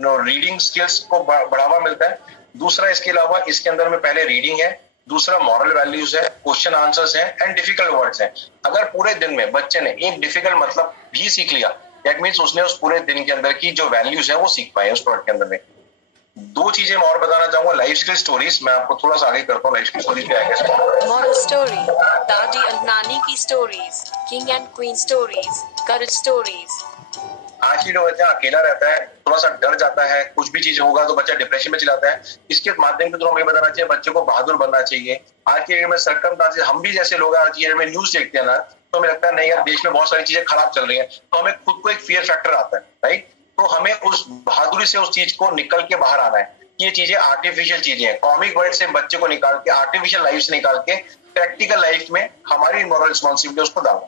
रीडिंग स्किल्स को बढ़ावा मिलता है। दूसरा, इसके अलावा इसके अंदर में पहले रीडिंग है, दूसरा मॉरल वैल्यूज है, क्वेश्चन आंसर्स है एंड डिफिकल्ट वर्ड्स है। अगर पूरे दिन में बच्चे ने एक डिफिकल्ट मतलब भी सीख लिया, दैट मीन्स उसने उस पूरे दिन के अंदर की जो वैल्यूज है वो सीख पाए उस प्रोडक्ट के अंदर में। 2 चीजें मैं और बताना चाहूंगा। लाइफ स्किल स्टोरीज, मैं आपको थोड़ा सा आगे करता हूँ। लाइफ स्किल स्टोरीज पे आएगा। मॉरल स्टोरी, दादी और नानी की stories, king and queen stories, courage stories. आज ही जो बच्चा अकेला रहता है थोड़ा सा डर जाता है, कुछ भी चीज होगा तो बच्चा डिप्रेशन में चला जाता है। इसके माध्यम के थ्रू हमें बताना चाहिए बच्चे को बहादुर बनना चाहिए। आज के डेट में सरकमस्टांसेस, हम भी जैसे लोग आज के डेट में न्यूज देखते हैं ना, तो हमें लगता है नहीं यार देश में बहुत सारी चीजें खराब चल रही है, तो हमें खुद को एक फियर फैक्टर आता है, राइट। तो हमें उस बहादुरी से उस चीज को निकल के बाहर आना है। ये चीजें आर्टिफिशियल चीजें हैं, कॉमिक वर्ड से बच्चे को निकाल के, आर्टिफिशियल लाइफ से निकाल के प्रैक्टिकल लाइफ में हमारी मॉरल रिस्पॉन्सिबिलिटी उसको डालना।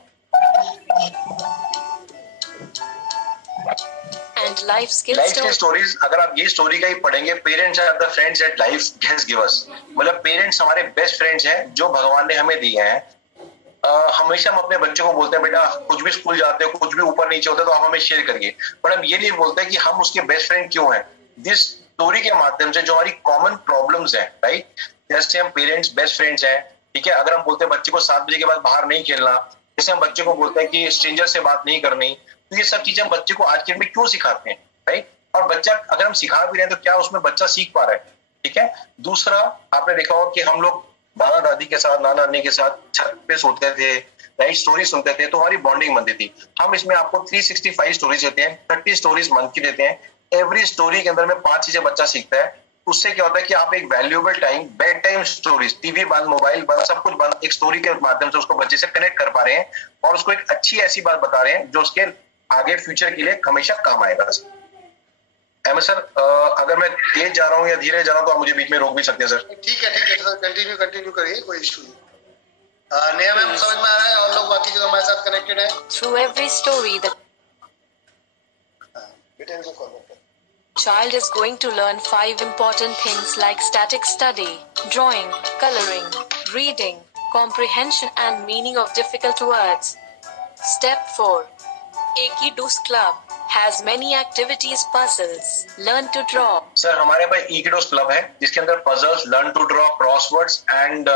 And life लाइफ की स्टोरीज, अगर आप ये स्टोरी का ही पढ़ेंगे, parents are the friends that life has given us, मतलब पेरेंट्स हमारे बेस्ट फ्रेंड्स हैं जो भगवान ने हमें दिए हैं। हमेशा हम अपने बच्चों को बोलते हैं बेटा कुछ भी स्कूल जाते हो, कुछ भी ऊपर नीचे होता है तो आप हमें शेयर करिए, पर हम ये नहीं बोलते कि हम उसके बेस्ट फ्रेंड क्यों हैं। दिस स्टोरी के माध्यम से जो हमारी कॉमन प्रॉब्लम्स हैं, राइट, जैसे हम पेरेंट्स बेस्ट फ्रेंड्स हैं, ठीक है। अगर हम बोलते हैं बच्चे को 7 बजे के बाद बाहर नहीं खेलना, जैसे हम बच्चे को बोलते हैं कि स्ट्रेंजर से बात नहीं करनी, तो ये सब चीजें हम बच्चे को आज के में क्यों सिखाते हैं, राइट। और बच्चा अगर हम सिखा भी रहे हैं तो क्या उसमें बच्चा सीख पा रहा है, ठीक है। दूसरा, आपने देखा होगा कि हम लोग दादा दादी के साथ, नाना नानी के साथ छत पे सोते थे, राइट, स्टोरी सुनते थे, तो हमारी बॉन्डिंग बनती थी। हम इसमें आपको 365 स्टोरीज देते हैं, 30 स्टोरीज मंथ की देते हैं। एवरी स्टोरी के अंदर में 5 चीजें बच्चा सीखता है। उससे क्या होता है कि आप एक valuable time, bed time stories, TV बंद, मोबाइल बंद, सब कुछ बंद, एक स्टोरी के माध्यम से उसको बच्चे से कनेक्ट कर पा रहे हैं और उसको एक अच्छी ऐसी बात बता रहे हैं जो उसके आगे फ्यूचर के लिए हमेशा काम आएगा। एम सर, अगर मैं तेज जा रहा हूँ या धीरे जा रहा हूँ तो आप मुझे बीच में रोक भी सकते हैं सर। ठीक है सर, कंटिन्यू करिए, कोई इशू नहीं। नेहा मैम समझ में आ रहा है और लोग बाकी जो हमारे साथ कनेक्टेड है। Through every story, the child is going to learn 5 important things like static study, drawing, coloring, reading, comprehension and meaning of difficult words. Step 4. Ekido's Club has many activities, puzzles, learn to draw. Sir हमारे पास Ekido's Club है जिसके अंदर puzzles, learn to draw, crosswords and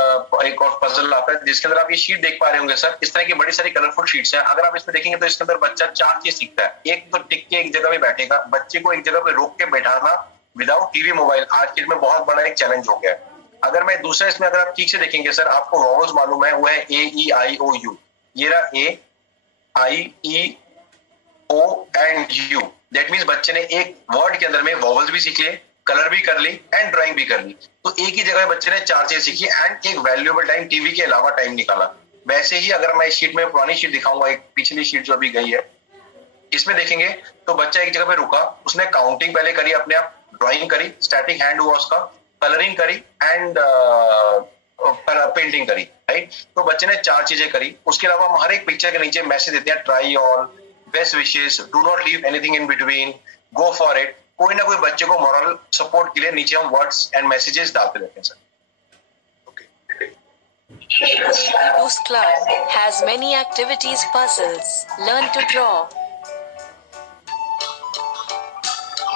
एक और पजल आता है जिसके अंदर आप ये शीट देख पा रहे होंगे सर। इस तरह की बड़ी सारी कलरफुल शीट्स हैं। अगर आप इसमें देखेंगे तो इसके अंदर बच्चा 4 चीज सीखता है। एक तो टिक के एक जगह पे बैठेगा, बच्चे को एक जगह पे रोक के बैठाना विदाउट टीवी मोबाइल आज के में बहुत बड़ा एक चैलेंज हो गया है। अगर मैं दूसरा इसमें अगर आप ठीक से देखेंगे सर, आपको वॉवल्स मालूम है, वो है A-E-I-O-U। ये रहा A-I-E-O and U। That means बच्चे ने एक वर्ड के अंदर में वॉवल्स भी सीख लिए, कलर भी कर ली एंड ड्राइंग भी कर ली। तो एक ही जगह बच्चे ने 4 चीज सीखी एंड एक वैल्यूएबल टाइम टीवी के अलावा टाइम निकाला। वैसे ही अगर मैं इस शीट में पुरानी शीट दिखाऊंगा, एक पिछली शीट जो अभी गई है, इसमें देखेंगे तो बच्चा एक जगह पे रुका, उसने काउंटिंग पहले करी, अपने आप ड्राइंग करी, स्टैटिक हैंड हुआ उसका, कलरिंग करी एंड पेंटिंग करी, राइट। तो बच्चे ने 4 चीजें करी। उसके अलावा हम हर एक पिक्चर के नीचे मैसेज देते हैं, try all, best wishes, do not leave anything in between, go for it. कोई ना कोई बच्चे को मॉरल सपोर्ट के लिए नीचे हम वर्ड्स एंड मैसेजेस डालते रहते हैं sir. Ekido's Club has many activities, puzzles, learn to draw,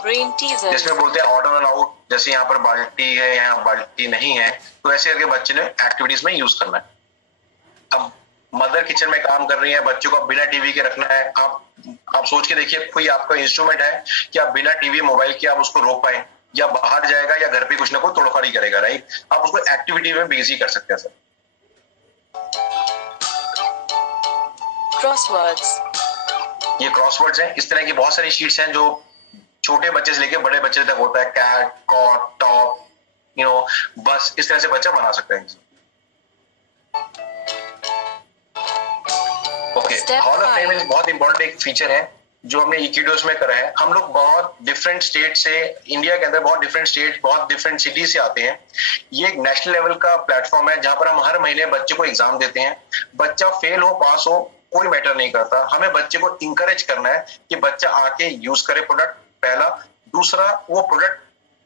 brain teasers. जिसमें बोलते हैं ऑर्डर एंड आउट, जैसे यहाँ पर बाल्टी है, यहाँ बाल्टी नहीं है, तो ऐसे करके बच्चे ने एक्टिविटीज में यूज करना है। अब मदर किचन में काम कर रही है, बच्चों को बिना टीवी के रखना है। आप सोच के देखिए, कोई आपका इंस्ट्रूमेंट है कि आप बिना टीवी मोबाइल के आप उसको रोक पाए, या बाहर जाएगा या घर पे कुछ ना कुछ तोड़फाड़ी करेगा, राइट। आप उसको एक्टिविटी में बिजी कर सकते हैं सर। Crosswords. ये क्रॉसवर्ड्स हैं। इस तरह की बहुत सारी शीट्स हैं जो छोटे बच्चे से लेके बड़े बच्चे तक होता है। कैट, कॉट, टॉप, बस इस तरह से बच्चा बना सकता है। ओके, हॉल ऑफ फेम बहुत इंपॉर्टेंट एक फीचर है जो हमने Ekido's में करा है। हम लोग बहुत डिफरेंट स्टेट से, इंडिया के अंदर बहुत डिफरेंट स्टेट, बहुत डिफरेंट सिटी से आते हैं। ये एक नेशनल लेवल का प्लेटफॉर्म है जहां पर हम हर महीने बच्चे को एग्जाम देते हैं। बच्चा फेल हो पास हो कोई मैटर नहीं करता, हमें बच्चे को इंकरेज करना है कि बच्चा आके यूज करे प्रोडक्ट, पहला। दूसरा, वो प्रोडक्ट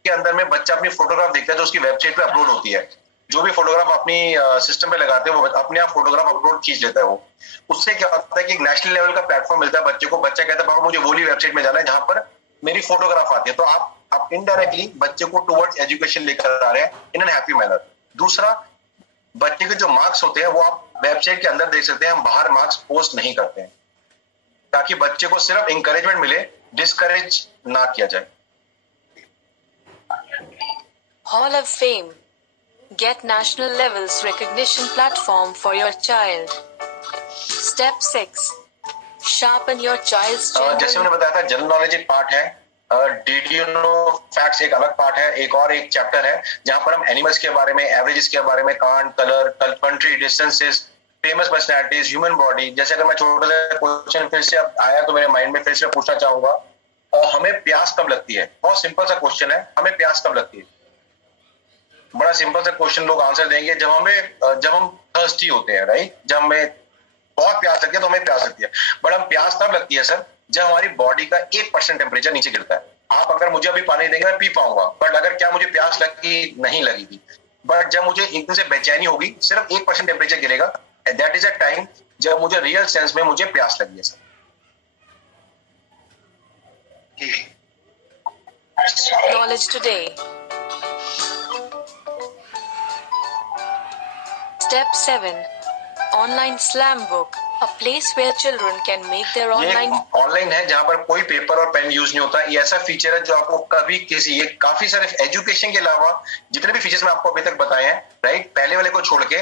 के अंदर में बच्चा अपनी फोटोग्राफ देखता है जो उसकी वेबसाइट पे अपलोड होती है। जो भी फोटोग्राफ अपनी सिस्टम पे लगाते हैं वो अपने आप फोटोग्राफ अपलोड खींच लेता है वो। उससे क्या होता है कि एक नेशनल लेवल का प्लेटफॉर्म मिलता है बच्चे को। बच्चा कहता है पापा मुझे वो वेबसाइट में जाना है जहां पर मेरी फोटोग्राफ आती है। तो आप इनडायरेक्टली बच्चे को टुवर्ड्स एजुकेशन लेकर आ रहे हैं इन एन हैप्पी मैनर। दूसरा, बच्चे के जो मार्क्स होते हैं वो आप वेबसाइट के अंदर देख सकते हैं। हम बाहर मार्क्स पोस्ट नहीं करते हैं ताकि बच्चे को सिर्फ इंकरेजमेंट मिले, डिस्करेज ना किया जाए। Hall of Fame. Get national levels recognition platform for your child. Step 6. Sharpen your child's जैसे मैंने बताया था जनरल नॉलेज एक पार्ट है। डिड यू नो फैक्ट्स एक अलग पार्ट है, एक चैप्टर है जहां पर हम एनिमल्स के बारे में, एवरेजेस के बारे में, can't, colour, country, distances, famous personalities, human body. जैसे अगर मैं छोटा सा क्वेश्चन फिर से अब आया तो मेरे माइंड में फिर से पूछना चाहूंगा, और हमें प्यास कब लगती है? बहुत सिंपल सा क्वेश्चन है, हमें प्यास कब लगती है? बड़ा सिंपल सा क्वेश्चन लोग आंसर देंगे, जब हम थर्स्टी होते हैं, राइट? जब हमें बहुत प्यास लगती है तो हमें प्यास लगती है। बट हम प्यास तब लगती है सर जब हमारी बॉडी का 1% टेम्परेचर नीचे गिरता है। आप अगर मुझे अभी पानी देंगे मैं पी पाऊंगा, बट अगर क्या मुझे प्यास लगी? नहीं लगेगी। बट जब मुझे एकदम से बेचैनी होगी, सिर्फ 1% टेम्परेचर गिरेगा, दैट इज अ टाइम जब मुझे रियल सेंस में मुझे प्यास लगी है sir. Knowledge today. Step 7. Online slam book. A place where children can make their online. Online है जहां पर कोई पेपर और पेन यूज नहीं होता। ये ऐसा फीचर है जो आपको कभी किसी, ये काफी सारे एजुकेशन के अलावा जितने भी फीचर्स मैं आपको अभी तक बताए हैं, राइट, पहले वाले को छोड़ के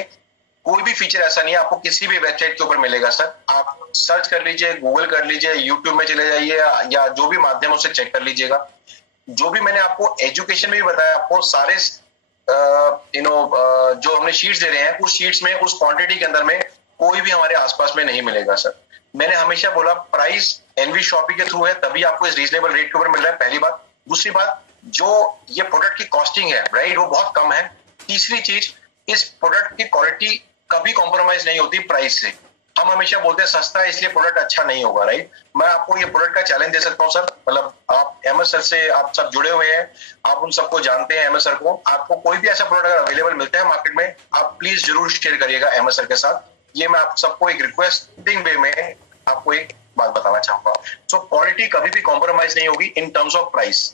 कोई भी फीचर ऐसा नहीं है आपको किसी भी वेबसाइट के ऊपर मिलेगा सर। आप सर्च कर लीजिए, गूगल कर लीजिए, यूट्यूब में चले जाइए, या जो भी माध्यम उससे चेक कर लीजिएगा। जो भी मैंने आपको एजुकेशन में भी बताया, आपको सारे जो हमने शीट्स दे रहे हैं, उस शीट्स में, उस क्वांटिटी के अंदर में कोई भी हमारे आसपास में नहीं मिलेगा सर। मैंने हमेशा बोला प्राइस एनवी शॉपिंग के थ्रू है, तभी आपको इस रीजनेबल रेट के ऊपर मिल रहा है, पहली बात। दूसरी बात, जो ये प्रोडक्ट की कॉस्टिंग है, राइट, वो बहुत कम है। तीसरी चीज, इस प्रोडक्ट की क्वालिटी कभी कॉम्प्रोमाइज नहीं होती प्राइस से। हम हमेशा बोलते हैं सस्ता है इसलिए प्रोडक्ट अच्छा नहीं होगा, राइट। मैं आपको ये प्रोडक्ट का चैलेंज दे सकता हूँ सर, मतलब आप अहमद सर से आप सब जुड़े हुए हैं, आप उन सबको जानते हैं, अहमद सर को। आपको कोई भी ऐसा प्रोडक्ट अगर अवेलेबल मिलता है मार्केट में, आप प्लीज जरूर शेयर करिएगा अहमद सर के साथ। ये मैं आप सबको एक रिक्वेस्टिंग वे में आपको एक बात बताना चाहूंगा। सो क्वालिटी कभी भी कॉम्प्रोमाइज नहीं होगी in terms of price.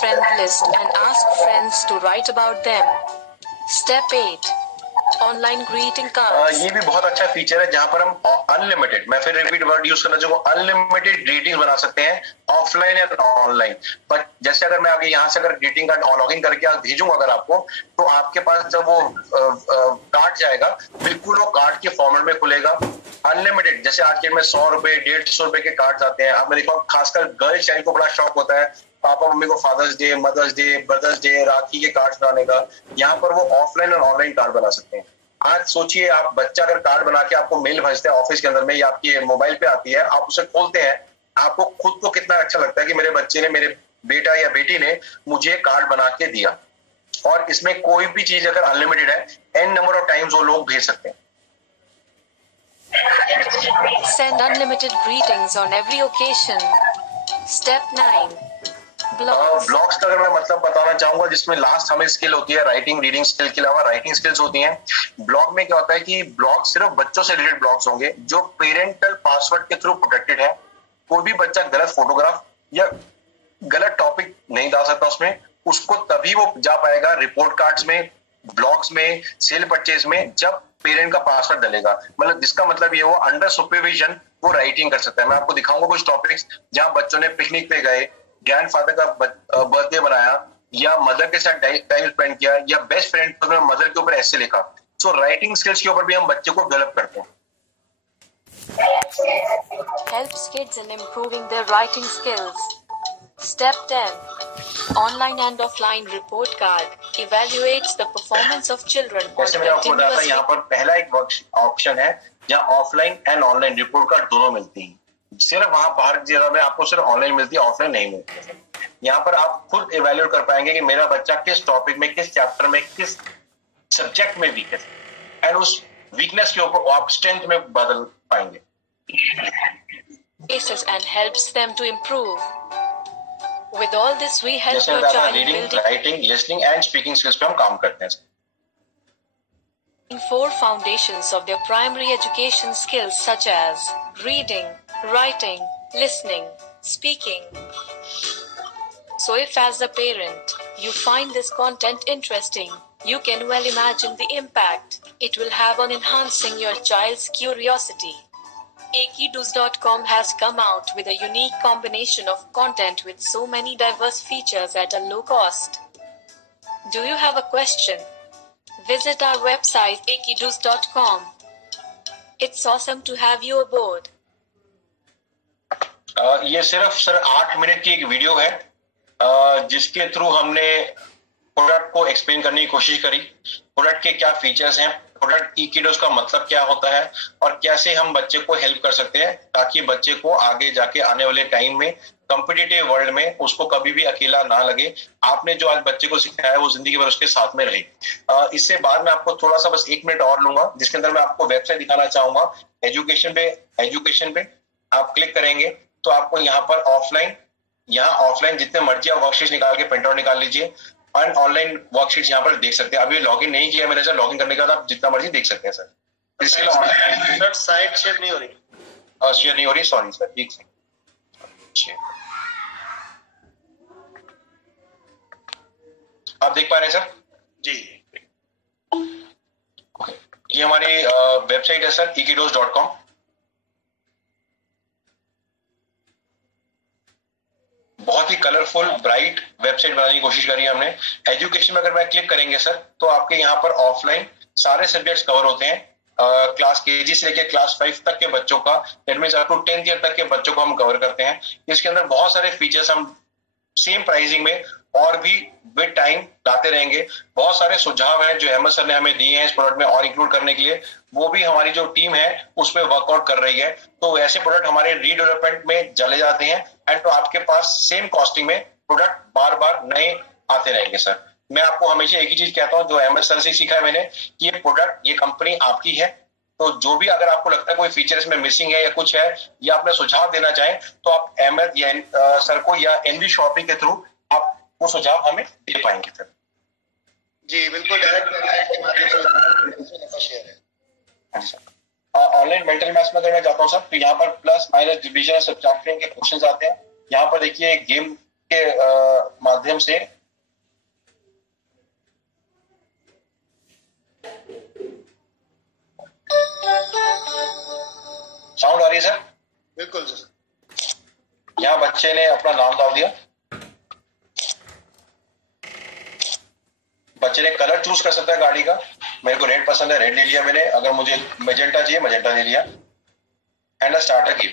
Friend list and ask friends to write about them. Step 8. Online greeting cards. ये भी बहुत अच्छा फीचर है जहां पर हम अनलिमिटेड, मैं फिर रिपीट वर्ड यूज करना चाहूंगा, अनलिमिटेड ग्रीटिंग्स बना सकते हैं ऑफलाइन एंड ऑनलाइन। बट जैसे अगर मैं अभी यहाँ से अगर ग्रीटिंग कार्ड लॉगिन करके भेजूंगा अगर आपको, तो आपके पास जब वो कार्ड जाएगा, बिल्कुल वो कार्ड के फॉर्मेट में खुलेगा, अनलिमिटेड। जैसे आज के में 100 रुपए, 150 रुपए के कार्ड आते हैं। आपने देखा खासकर गर्ल चाइल्ड को बड़ा शौक होता है पापा मम्मी को father's day, mother's day, brother's day, Rakhi के कार्ड बनाने का। यहाँ पर वो ऑफलाइन और ऑनलाइन कार्ड बना सकते हैं। आज सोचिए, आप बच्चा अगर कार्ड बना के आपको मेल भेजते हैं ऑफिस के अंदर में, या आपके मोबाइल पे आती है, आप उसे खोलते हैं, आपको खुद को कितना अच्छा लगता है कि मेरे बच्चे ने, मेरे बेटा या बेटी ने मुझे कार्ड बना के दिया। और इसमें कोई भी चीज अगर अनलिमिटेड है, एन नंबर ऑफ टाइम्स वो लोग भेज सकते हैं। Send unlimited greetings on every occasion. Step 9. Blogs का अगर मैं मतलब बताना चाहूंगा, जिसमें लास्ट हमें स्किल होती है राइटिंग, रीडिंग स्किल के अलावा राइटिंग स्किल्स होती हैं। ब्लॉग में क्या होता है कि ब्लॉग सिर्फ बच्चों से रिलेटेड ब्लॉग्स होंगे जो पेरेंटल पासवर्ड के थ्रू प्रोटेक्टेड है। कोई भी बच्चा गलत फोटोग्राफ या गलत टॉपिक नहीं डाल सकता उसमें। उसको तभी वो जा पाएगा रिपोर्ट कार्ड्स में, ब्लॉग्स में, सेल परचेज में, जब पेरेंट का पासवर्ड डलेगा। मतलब जिसका मतलब ये, वो अंडर सुपरविजन वो राइटिंग कर सकता है। मैं आपको दिखाऊंगा कुछ टॉपिक्स जहां बच्चों ने पिकनिक पे गए, ग्रैंडफादर का बर्थडे बनाया, या मदर के साथ टाइम स्पेंड किया, या बेस्ट फ्रेंड पर मदर के ऊपर ऐसे लिखा। सो राइटिंग स्किल्स के ऊपर भी हम बच्चे को डेवलप करते हैं। Helps kids in improving their writing skills. Step 10. Online and offline report card. Evaluates the performance of children on जैसे मैंने आपको बताया था, यहाँ पर पहला एक ऑप्शन है जहाँ offline and online report card दोनों मिलती है। सिर्फ वहां बाहर की जगह में आपको सिर्फ ऑनलाइन मिलती है, ऑफलाइन नहीं मिलती। यहाँ पर आप खुद इवैल्यूएट कर पाएंगे कि मेरा बच्चा किस टॉपिक में, किस चैप्टर में, किस सब्जेक्ट में वीक है, एंड उस वीकनेस के ऊपर आप स्ट्रेंथ में बदल पाएंगे। And helps them to improve. With all this, we help your child reading, writing, listening and speaking skills पे हम काम करते हैं। 4 foundations of their primary education skills such as reading, writing, listening, speaking. So if as a parent, you find this content interesting, you can well imagine the impact it will have on enhancing your child's curiosity. Ekidoos.com has come out with a unique combination of content with so many diverse features at a low cost. Do you have a question? Visit our website ekidoos.com. It's awesome to have you aboard. ये सिर्फ सर 8 मिनट की एक वीडियो है जिसके थ्रू हमने प्रोडक्ट को एक्सप्लेन करने की कोशिश करी, प्रोडक्ट के क्या फीचर्स हैं, प्रोडक्ट इक्विडोस का मतलब क्या होता है और कैसे हम बच्चे को हेल्प कर सकते हैं ताकि बच्चे को आगे जाके आने वाले टाइम में कॉम्पिटिटिव वर्ल्ड में उसको कभी भी अकेला ना लगे। आपने जो आज बच्चे को सिखाया है वो जिंदगी भर उसके साथ में रहे। इससे बाद में आपको थोड़ा सा बस 1 मिनट और लूंगा जिसके अंदर मैं आपको वेबसाइट दिखाना चाहूंगा। एजुकेशन पे आप क्लिक करेंगे तो आपको यहाँ पर ऑफलाइन जितने मर्जी आप वर्कशीट निकाल के प्रिंट आउट निकाल लीजिए और ऑनलाइन वर्कशीट यहाँ पर देख सकते हैं। अभी लॉगिन नहीं किया मैंने सर, लॉगिन करने के बाद आप जितना मर्जी देख सकते हैं सर। इसके लिए ऑनलाइन साइट शेयर नहीं हो रही, सॉरी सर, ठीक है। आप देख पा रहे हैं सर? जी। ये हमारी वेबसाइट है सर, ekidos.com। बहुत ही कलरफुल ब्राइट वेबसाइट बनाने की कोशिश करी है हमने। एजुकेशन में अगर मैं क्लिक करेंगे सर तो आपके यहाँ पर ऑफलाइन सारे सब्जेक्ट्स कवर होते हैं। क्लास केजी से लेकर क्लास 5 तक के बच्चों का, that means up to 10th year तक के बच्चों को हम कवर करते हैं। इसके अंदर बहुत सारे फीचर्स हम सेम प्राइसिंग में और भी विद टाइम लाते रहेंगे। बहुत सारे सुझाव हैं जो अहमद सर ने हमें दिए हैं इस प्रोडक्ट में और इंक्लूड करने के लिए, वो भी हमारी जो टीम है उस पर वर्कआउट कर रही है। तो ऐसे प्रोडक्ट हमारे रीडेवलपमेंट में चले जाते हैं एंड तो आपके पास सेम कॉस्टिंग में प्रोडक्ट बार बार नए आते रहेंगे सर। मैं आपको हमेशा एक ही चीज कहता हूं जो अहमद सर से सीखा है मैंने कि ये प्रोडक्ट, ये कंपनी आपकी है। तो जो भी अगर आपको लगता है कोई फीचर इसमें मिसिंग है या कुछ है या आपने सुझाव देना चाहें तो आप अहमद या सर को या एनवी शॉपिंग के थ्रू आप वो सुझाव हमें दे पाएंगे सर। जी बिल्कुल, डायरेक्ट के माध्यम से शेयर है। ऑनलाइन मेंटल मैथ्स में अगर मैं जाता हूँ सर तो यहाँ पर प्लस माइनस डिवीजन सब्ट्रैक्शन के क्वेश्चंस आते हैं। यहाँ पर देखिए गेम के माध्यम से साउंड आ रही है सर? बिल्कुल सर। यहाँ बच्चे ने अपना नाम डाल दिया, बच्चे ने कलर चूज कर सकता है गाड़ी का। मेरे को रेड पसंद है, रेड ले लिया मैंने। अगर मुझे मैजेंटा चाहिए, मैजेंटा ले लिया एंड स्टार्ट अ गेम।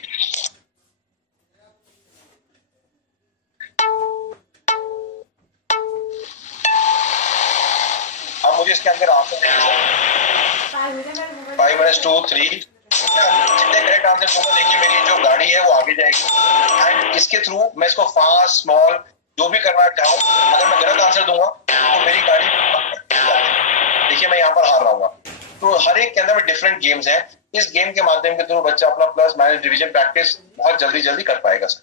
अब मुझे इसके अंदर आंसर देंगे 5 minutes 2 3 जितने करेक्ट आंसर होगा देखिए मेरी जो गाड़ी है वो आगे जाएगी एंड इसके थ्रू मैं इसको फास्ट स्मॉल जो भी करना चाहूँ, अगर मैं गलत आंसर दूंगा तो मेरी गाड़ी देखिए मैं यहाँ पर हार रहा हूँ। तो हर एक के अंदर में डिफरेंट गेम्स हैं। इस गेम के माध्यम के थ्रू बच्चा अपना प्लस माइनस डिवीजन प्रैक्टिस बहुत जल्दी कर पाएगा सर।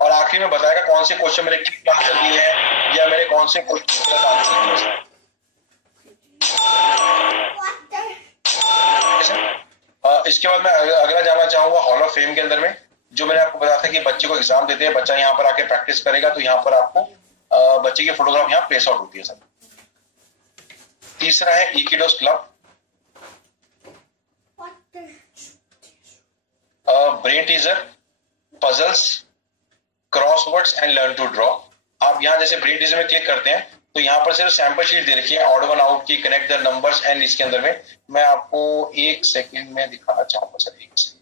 और आखिरी में बताएगा कौन से क्वेश्चन मेरे ठीक आंसर दिए हैं या मेरे कौन से क्वेश्चन गलत आंसर दिए हैं। इसके बाद मैं अगला जाना चाहूंगा हॉल ऑफ फेम के अंदर में, जो मैंने आपको बताया था कि बच्चे को एग्जाम देते हैं, बच्चा यहाँ पर आके प्रैक्टिस करेगा तो यहाँ पर आपको बच्चे की फोटोग्राफ यहाँ प्लेस आउट होती है सर। तीसरा है इक्विडोस club, brain teaser, puzzles, crosswords and learn to draw. आप यहाँ जैसे ब्रेन टीजर में क्लिक करते हैं तो यहाँ पर सिर्फ सैंपल शीट दे रखी है ऑड वन आउट की, कनेक्ट द नंबर्स एंड इसके अंदर में मैं आपको 1 सेकंड में दिखाना चाहूंगा सर। 1 सेकंड।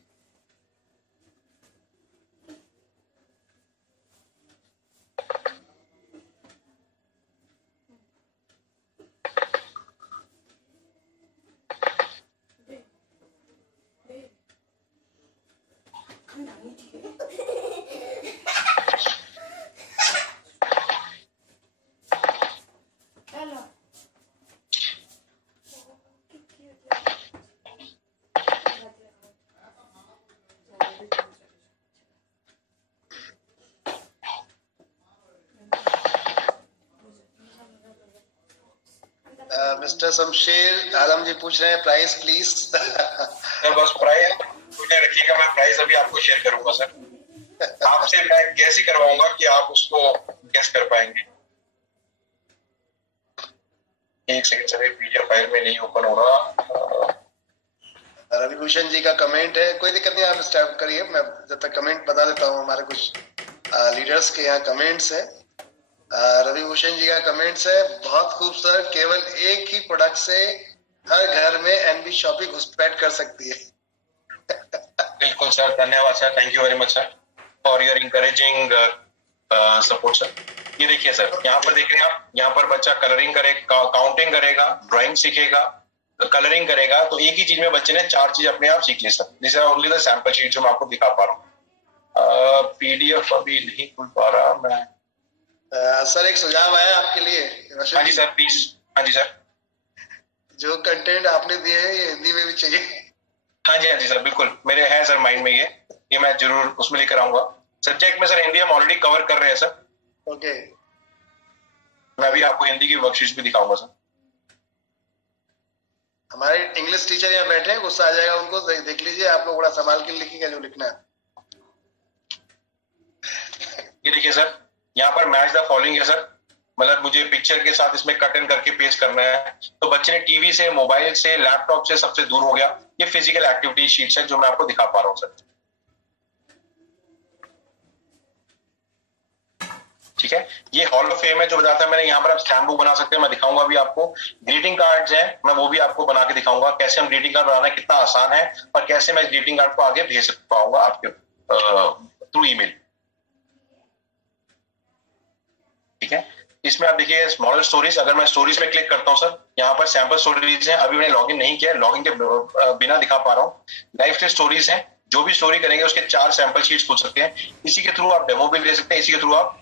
मिस्टर शमशेर आलम जी पूछ रहे हैं प्राइस प्लीज। सर बस प्राइस मुझे रखिएगा, मैं प्राइस अभी आपको शेयर करूंगा सर। आपसे मैं गैस ही करवाऊंगा कि आप उसको गैस कर पाएंगे। 1 सेकंड सर, पीडीएफ फाइल में नहीं ओपन हो रहा। रविभूषण जी का कमेंट है, कोई दिक्कत नहीं, आप स्टार्ट करिए, मैं जब तक कमेंट बता देता हूँ। हमारे कुछ लीडर्स के यहाँ कमेंट्स है। रविभूषण जी का कमेंट्स है, बहुत खूबसूरत, केवल एक ही प्रोडक्ट से हर घर में एनबी शॉपिंग घुसपैठ कर सकती है। बिल्कुल सर, धन्यवाद sir, thank you very much sir. For your encouraging support sir. ये देखिए सर, यहाँ पर देख रहे हैं आप, यहाँ पर बच्चा कलरिंग करेगा, काउंटिंग करेगा, ड्राइंग सीखेगा, कलरिंग करेगा, तो एक ही चीज में बच्चे ने 4 चीज अपने आप सीख ली sir. This are only the sample sheet जो मैं आपको दिखा पा रहा हूँ। पीडीएफ अभी नहीं खुल पा रहा मैं। सर एक सुझाव है आपके लिए। हाँ जी सर प्लीज। हाँ जी सर, जो कंटेंट आपने दिए है ये हिंदी में भी चाहिए। हाँ जी सर, बिल्कुल मेरे है सर माइंड में ये मैं जरूर उसमें लेकर आऊंगा। सब्जेक्ट में सर हिंदी हम ऑलरेडी कवर कर रहे हैं सर। ओके, मैं भी आपको हिंदी की वर्कशीट भी दिखाऊंगा सर। हमारे इंग्लिश टीचर यहाँ बैठे हैं, गुस्सा आ जाएगा उनको, देख लीजिए आप लोग बड़ा संभाल के लिखिएगा जो लिखना है। ये देखिए सर, यहाँ पर मैच द फॉलोइंग है सर, मतलब मुझे पिक्चर के साथ इसमें कट इन करके पेस्ट करना है। तो बच्चे ने टीवी से, मोबाइल से, लैपटॉप से सबसे दूर हो गया। ये फिजिकल एक्टिविटी शीट्स है जो मैं आपको दिखा पा रहा हूँ सर। ठीक है, ये हॉल ऑफ फेम है जो बताता है मैंने। यहाँ पर आप स्टैम्प बुक बना सकते हैं, मैं दिखाऊंगा अभी आपको। ग्रीटिंग कार्ड्स हैं, मैं वो भी आपको बना के दिखाऊंगा कैसे हम ग्रीटिंग कार्ड बनाना कितना आसान है और कैसे मैं ग्रीटिंग कार्ड को आगे भेज पाऊंगा आपके थ्रू ईमेल। ठीक है, इसमें आप देखिए स्मॉल स्टोरीज। अगर मैं स्टोरीज में क्लिक करता हूं सर, यहाँ पर सैंपल स्टोरीज हैं, अभी मैंने लॉगिन नहीं किया, लॉगिन के बिना दिखा पा रहा हूँ। लाइफ स्टाइल स्टोरीज हैं, जो भी स्टोरी करेंगे उसके 4 सैंपल शीट्स खुल सकते हैं। इसी के थ्रू आप डेमो भी ले सकते हैं, इसी के थ्रू आप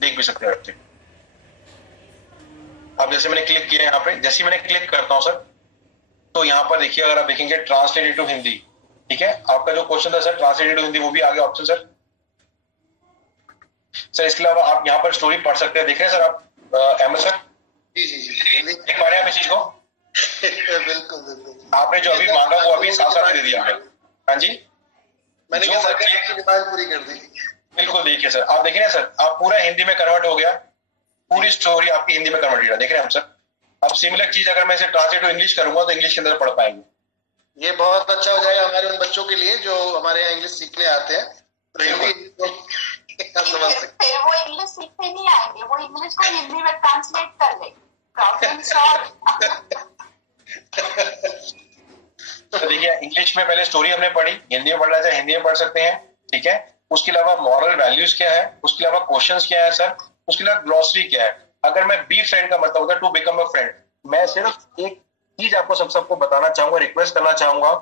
देख भी सकते हैं। अब जैसे मैंने क्लिक किया यहाँ पे, जैसे मैंने क्लिक करता हूं सर, तो यहाँ पर देखिए, अगर आप देखेंगे ट्रांसलेटेड टू हिंदी। ठीक है, आपका जो क्वेश्चन था सर ट्रांसलेटेड टू हिंदी, वो भी आ गया ऑप्शन सर। सर इसके अलावा आप यहाँ पर स्टोरी पढ़ सकते हैं, देख रहे हैं सर आप अहमद सर? जी जी जी, देख पा रहे हैं आप इस चीज को? बिल्कुल बिल्कुल। आपने जो अभी मांगा वो अभी साथ साथ दे दिया आपने। हाँ जी, मैंने क्या सरकार की डिमांड पूरी कर दी। बिल्कुल, देखिए सर, आप देखिए ना सर, आप पूरा हिंदी में कन्वर्ट हो गया, पूरी स्टोरी आपकी हिंदी में कन्वर्ट हो, देख रहे हैं हम सर। अब सिमिलर चीज अगर मैं इसे ट्रांसलेट टू इंग्लिश करूंगा तो इंग्लिश के अंदर पढ़ पाएंगे। ये बहुत अच्छा हो जाएगा हमारे उन बच्चों के लिए जो हमारे यहाँ इंग्लिश सीखने आते हैं। फिर वो इंग्लिश सीखने नहीं आएंगे, वो इंग्लिश को हिंदी में ट्रांसलेट कर ले। Problem solve. तो देखिए, इंग्लिश में पहले स्टोरी हमने पढ़ी, हिंदी में पढ़ना चाहे हिंदी में पढ़ सकते हैं। ठीक है, उसके अलावा मॉरल वैल्यूज क्या है, उसके अलावा क्वेश्चंस क्या है सर, उसके अलावा ग्लॉसरी क्या है। अगर मैं बी फ्रेंड का मतलब होता है टू बिकम अ फ्रेंड, मैं सिर्फ एक चीज आपको सबको बताना चाहूंगा, रिक्वेस्ट करना चाहूंगा,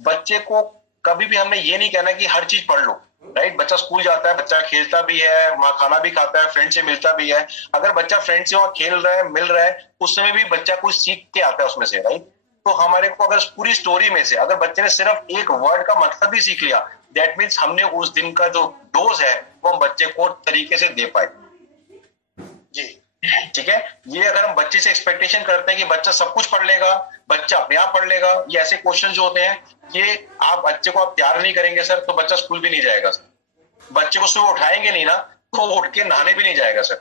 बच्चे को कभी भी हमने ये नहीं कहना कि हर चीज पढ़ लो। राइट, बच्चा स्कूल जाता है, बच्चा खेलता भी है, वहां खाना भी खाता है, फ्रेंड से मिलता भी है। अगर बच्चा फ्रेंड से वहां खेल रहा है, मिल रहा है, उस समय भी बच्चा कुछ सीख के आता है उसमें से। राइट, तो हमारे को अगर पूरी स्टोरी में से अगर बच्चे ने सिर्फ एक वर्ड का मतलब भी सीख लिया, दैट मीन्स हमने उस दिन का जो डोज है वो हम बच्चे को तरीके से दे पाए। जी ठीक है, ये अगर हम बच्चे से एक्सपेक्टेशन करते हैं कि बच्चा सब कुछ पढ़ लेगा, बच्चा अपने आप पढ़ लेगा, ये ऐसे क्वेश्चन जो होते हैं, ये आप बच्चे को आप तैयार नहीं करेंगे सर, तो बच्चा स्कूल भी नहीं जाएगा सर। बच्चे को सुबह उठाएंगे नहीं ना, तो उठ के नहाने भी नहीं जाएगा सर।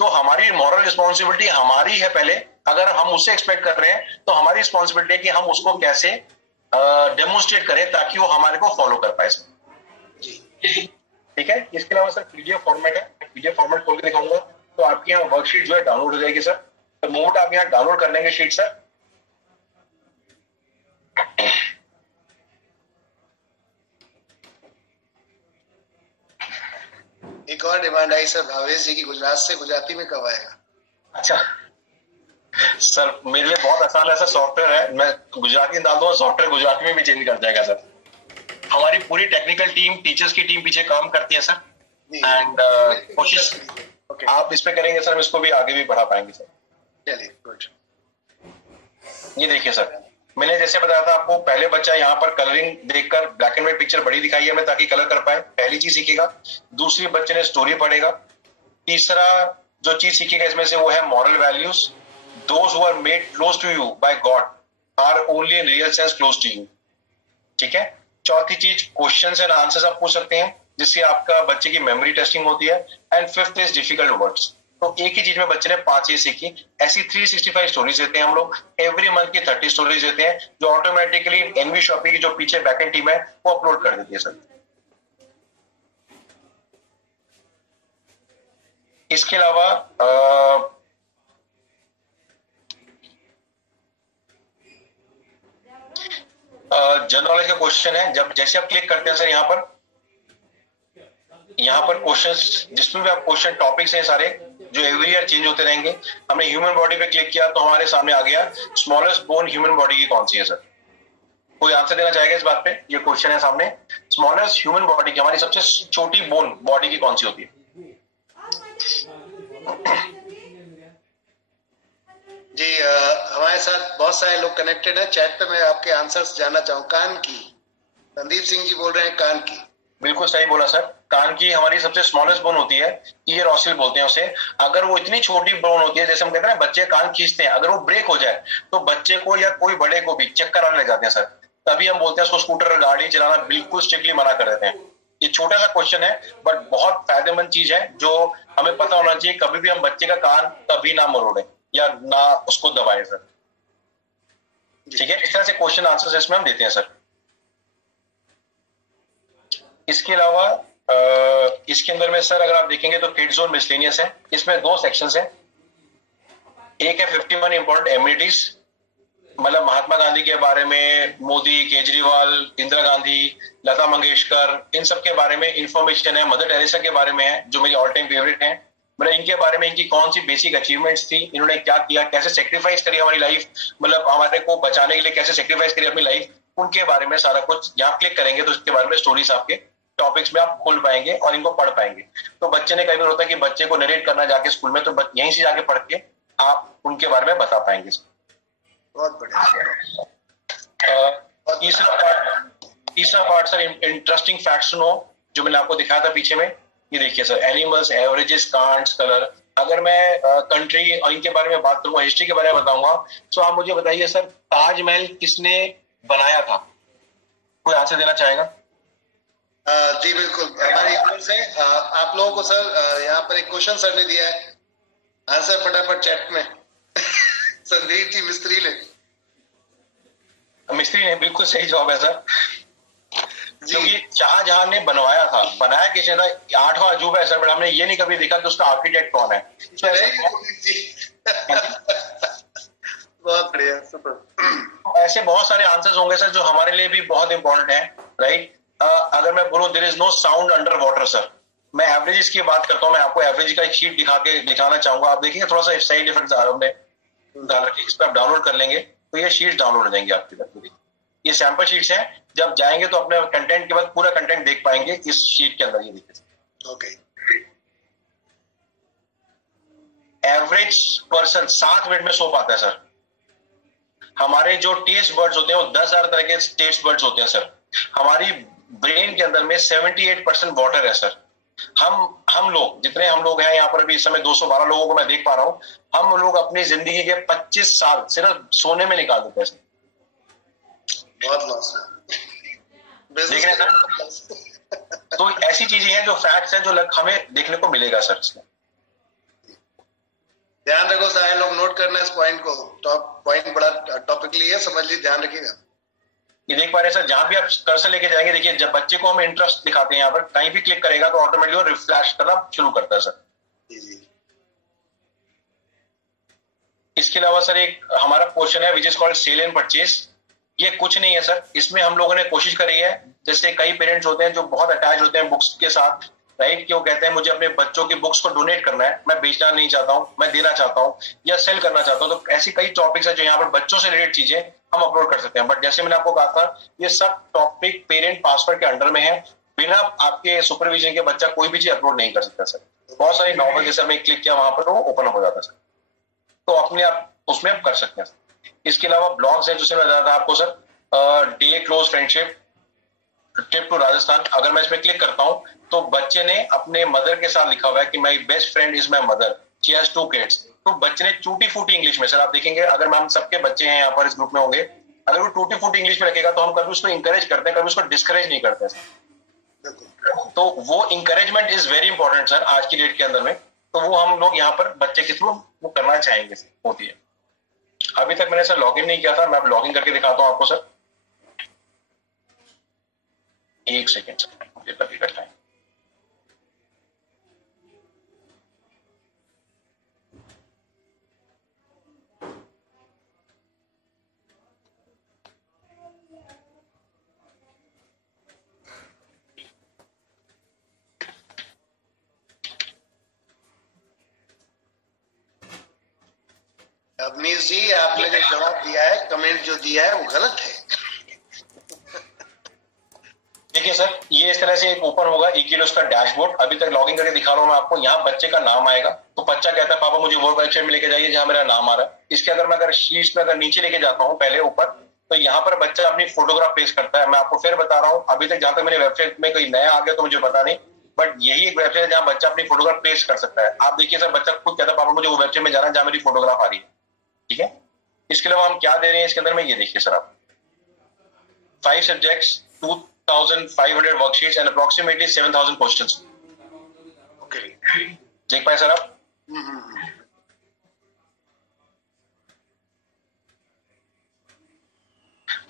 तो हमारी मॉरल रिस्पॉन्सिबिलिटी हमारी है पहले। अगर हम उससे एक्सपेक्ट कर रहे हैं तो हमारी रिस्पॉन्सिबिलिटी है कि हम उसको कैसे डेमोन्स्ट्रेट करें ताकि वो हमारे को फॉलो कर पाए सर। ठीक है, इसके अलावा सर पीडीएफ फॉर्मेट है, पीडीएफ फॉर्मेट खोल के दिखाऊंगा, तो आपकी यहाँ वर्कशीट जो है डाउनलोड हो जाएगी सर। तो मोमेंट आप यहाँ डाउनलोड कर लेंगे शीट सर, एक और डिमांड आई सर भावेश जी की, गुजरात से गुजराती में कब आएगा? अच्छा सर, मेरे लिए बहुत आसान है सर, सॉफ्टवेयर है, मैं गुजराती में डाल दूंगा, सॉफ्टवेयर गुजराती में भी चेंज कर जाएगा सर। हमारी पूरी टेक्निकल टीम, टीचर्स की टीम पीछे काम करती है सर, एंड कोशिश आप इस पे करेंगे सर, हम इसको भी आगे भी बढ़ा पाएंगे सर। चलिए गुड। ये देखिए सर, मैंने जैसे बताया था आपको, पहले बच्चा यहाँ पर कलरिंग देखकर ब्लैक एंड व्हाइट पिक्चर बड़ी दिखाई है मैं ताकि कलर कर पाए, पहली चीज सीखेगा। दूसरी, बच्चे ने स्टोरी पढ़ेगा। तीसरा जो चीज सीखेगा इसमें से वो है moral values. Those who are made close to you by God are only in real sense close to you. ठीक है, चौथी चीज क्वेश्चंस एंड आंसर्स आप पूछ सकते हैं जिससे आपका बच्चे की मेमोरी टेस्टिंग होती है। And fifth is difficult words. तो एक ही चीज में बच्चे ने 5 चीज सीखी। ऐसी 365 स्टोरीज देते हैं हम लोग, एवरी मंथ की 30 स्टोरीज देते हैं जो ऑटोमेटिकली एनवी शॉपी की जो पीछे बैकएंड टीम है वो अपलोड कर देती है सर। इसके अलावा जनरल नॉलेज का क्वेश्चन है, जब जैसे आप क्लिक करते हैं सर यहाँ पर, यहाँ पर क्वेश्चंस, जिसमें भी आप क्वेश्चन टॉपिक्स हैं सारे जो एवरी ईयर चेंज होते रहेंगे। हमने ह्यूमन बॉडी पे क्लिक किया तो हमारे सामने आ गया स्मॉलेस्ट बोन ह्यूमन बॉडी की कौन सी है सर? कोई आंसर देना चाहेगा इस बात पे? ये क्वेश्चन है सामने, स्मॉलेस्ट ह्यूमन बॉडी की, हमारी सबसे छोटी बोन बॉडी की कौन सी होती है? जी हमारे साथ बहुत सारे लोग कनेक्टेड हैं चैट पे। मैं आपके आंसर्स जानना चाहूँ। कान की, संदीप सिंह जी बोल रहे हैं कान की। बिल्कुल सही बोला सर। कान की हमारी सबसे स्मॉलेस्ट बोन होती है, ईयर ऑसिल बोलते हैं उसे। अगर वो इतनी छोटी बोन होती है, जैसे हम कहते हैं ना बच्चे कान खींचते हैं, अगर वो ब्रेक हो जाए तो बच्चे को या कोई बड़े को भी चक्कर आने लग जाते हैं सर। तभी हम बोलते हैं उसको स्कूटर गाड़ी चलाना बिल्कुल स्ट्रिक्टली मना कर देते हैं। ये छोटा सा क्वेश्चन है बट बहुत फायदेमंद चीज है जो हमें पता होना चाहिए। कभी भी हम बच्चे का कान कभी ना मरोड़े या ना उसको दबाएं सर। ठीक है, इस तरह से क्वेश्चन आंसर इसमें हम देते हैं सर। इसके अलावा इसके अंदर में सर अगर आप देखेंगे तो किड जोन मिसलेनियस है। इसमें 2 सेक्शंस हैं। एक है 51 इंपॉर्टेंट एमिनिटीज, मतलब महात्मा गांधी के बारे में, मोदी, केजरीवाल, इंदिरा गांधी, लता मंगेशकर, इन सब के बारे में इंफॉर्मेशन है। मदर टेरेसा के बारे में है जो मेरी ऑल टाइम फेवरेट है। मतलब इनके बारे में, इनकी कौन सी बेसिक अचीवमेंट्स थी, इन्होंने क्या किया, कैसे सेक्रीफाइस करी हमारी लाइफ, मतलब हमारे को बचाने के लिए कैसे सेक्रीफाइस करी अपनी लाइफ, उनके बारे में सारा कुछ। यहाँ क्लिक करेंगे तो इसके बारे में स्टोरीज आपके टॉपिक्स में आप खोल पाएंगे और इनको पढ़ पाएंगे। तो बच्चे ने कई बार होता है कि बच्चे को नरेट करना जाके स्कूल में, तो यहीं से जाके पढ़ के आप उनके बारे में बता पाएंगे। बहुत बढ़िया। तीसरा पार्ट सर इंटरेस्टिंग फैक्ट सुनो जो मैंने आपको दिखाया था पीछे में। ये देखिए सर, एनिमल्स, एवरेजेस, कांट्स, कलर। अगर मैं कंट्री और इनके बारे में बात करूंगा, हिस्ट्री के बारे में बताऊंगा, तो आप मुझे बताइए सर, ताजमहल किसने बनाया था? कोई आंसर देना चाहेगा? जी बिल्कुल, हमारी ओर से आप लोगों को सर यहाँ पर एक क्वेश्चन सर ने दिया है, आंसर फटाफट चैट में। संदीप जी मिस्त्री ने बिल्कुल सही जवाब है सर, क्योंकि शाहजहां ने बनवाया था। बनाया किसने था? 8वां अजूबा है सर, बट हमने ये नहीं कभी देखा कि उसका आर्किटेक्ट कौन है। बहुत बढ़िया, सुपर। ऐसे बहुत सारे आंसर्स होंगे सर जो हमारे लिए भी बहुत इंपॉर्टेंट है, राइट? अगर मैं बोलूं there is no sound under water sir, मैं एवरेजेस की बात करता हूं। मैं आपको एवरेज का एक शीट दिखाना चाहूंगा। आप देखिए थोड़ा सा सही डिफरेंस हमने डाल रखी, इस पर आप डाउनलोड कर लेंगे तो ये शीट डाउनलोड हो जाएंगे आपकी तरफ। ये सैंपल शीट्स हैं, जब जाएंगे तो अपने कंटेंट के बाद पूरा कंटेंट देख पाएंगे इस शीट के अंदर। ये देखिए, ओके। एवरेज पर्सन 7 मिनट में सो पाता है सर। हमारे जो टेस्ट बर्ड्स होते हैं वो 10,000 तरह के टेस्ट बर्ड्स होते हैं सर। हमारी ब्रेन के अंदर में 78% वाटर है सर। हम लोग जितने हम लोग हैं यहाँ पर, अभी इस समय 212 लोगों को मैं देख पा रहा हूं, हम लोग अपनी जिंदगी के 25 साल सिर्फ सोने में निकाल देते हैं। बहुत लॉस देख रहे हैं सर? तो ऐसी चीजें हैं जो फैक्ट्स हैं जो हमें देखने को मिलेगा सर इसमें। ध्यान रखो सारे लोग, नोट करना इस पॉइंट को। टॉप पॉइंट बड़ा टॉपिकली है, समझ लीजिए, ध्यान रखिएगा। ये देख पा रहे हैं सर, जहां भी आप कर्सर लेके जाएंगे, देखिए जब बच्चे को हम इंटरेस्ट दिखाते हैं यहाँ पर, कहीं भी क्लिक करेगा तो ऑटोमेटिकली वो रिफ्लैश करना शुरू करता है सर। जी। इसके अलावा सर एक हमारा क्वेश्चन है which is called sale and purchase. ये कुछ नहीं है सर, इसमें हम लोगों ने कोशिश करी है, जैसे कई पेरेंट्स होते हैं जो बहुत अटैच होते हैं बुक्स के साथ, राइट, कि वो कहते हैं मुझे अपने बच्चों की बुक्स को डोनेट करना है, मैं बेचना नहीं चाहता हूं, मैं देना चाहता हूं या सेल करना चाहता हूं। तो ऐसी कई टॉपिक्स है जो यहाँ पर बच्चों से रिलेटेड चीजें हम अपलोड कर सकते हैं। बट जैसे मैंने आपको कहा था, ये सब टॉपिक पेरेंट पासवर्ड के अंडर में है, बिना आपके सुपरविजन के बच्चा कोई भी चीज अपलोड नहीं कर सकता सर। बहुत सारी नॉवल जैसे हमने क्लिक किया वहां पर वो ओपन हो जाता सर, तो अपने आप उसमें आप कर सकते हैं। इसके अलावा ब्लॉग्स है जिसमें मैं बताया था आपको sir, the close friendship, trip to Rajasthan. अगर मैं इसमें क्लिक करता हूं तो बच्चे ने अपने मदर के साथ लिखा हुआ है कि my best friend is my mother, she has 2 kids. तो बच्चे ने टूटी फूटी इंग्लिश में, सर आप देखेंगे अगर हम सबके बच्चे हैं यहाँ पर इस ग्रुप में होंगे, अगर वो टूटी फूटी इंग्लिश में रखेगा तो हम कभी उसको इंकरेज करते हैं, कभी उसको डिस्करेज नहीं करते हैं। तो वो encouragement is very important sir आज की डेट के अंदर में। तो वो हम लोग यहाँ पर बच्चे के थ्रू वो करना चाहेंगे होती है। अभी तक मैंने सर लॉगिन नहीं किया था, मैं अब लॉगिन करके दिखाता हूँ आपको सर। एक सेकेंड सर, मुझे कभी करना है। रमेश जी, आपने जो जवाब दिया है, कमेंट जो दिया है वो गलत है। देखिए सर, ये इस तरह से एक ओपन होगा इक्विलोस का डैशबोर्ड। अभी तक लॉगिन करके दिखा रहा हूं मैं आपको। यहाँ बच्चे का नाम आएगा, तो बच्चा कहता है पापा मुझे वो वेबसाइट में लेके जाइए जहां मेरा नाम आ रहा है। इसके अगर मैं शीट्स में नीचे लेके जाता हूँ पहले ऊपर, तो यहाँ पर बच्चा अपनी फोटोग्राफ पेश करता है। मैं आपको फिर बता रहा हूँ, अभी तक जहां तक मेरे वेबसाइट में कोई नया आ गया तो मुझे पता नहीं, बट यही एक वेबसाइट है जहां बच्चा अपनी फोटोग्राफ पेश कर सकता है। आप देखिए सर, बच्चा खुद कहता है पापा मुझे वो वेबसाइट में जाना है जहां मेरी फोटोग्राफ आ रही है। ठीक है, इसके अलावा हम क्या दे रहे हैं इसके अंदर में, ये देखिए सर आप, 5 subjects, 2,500 worksheets and approximately 7,000 questions. Okay, देख पाए सर आप?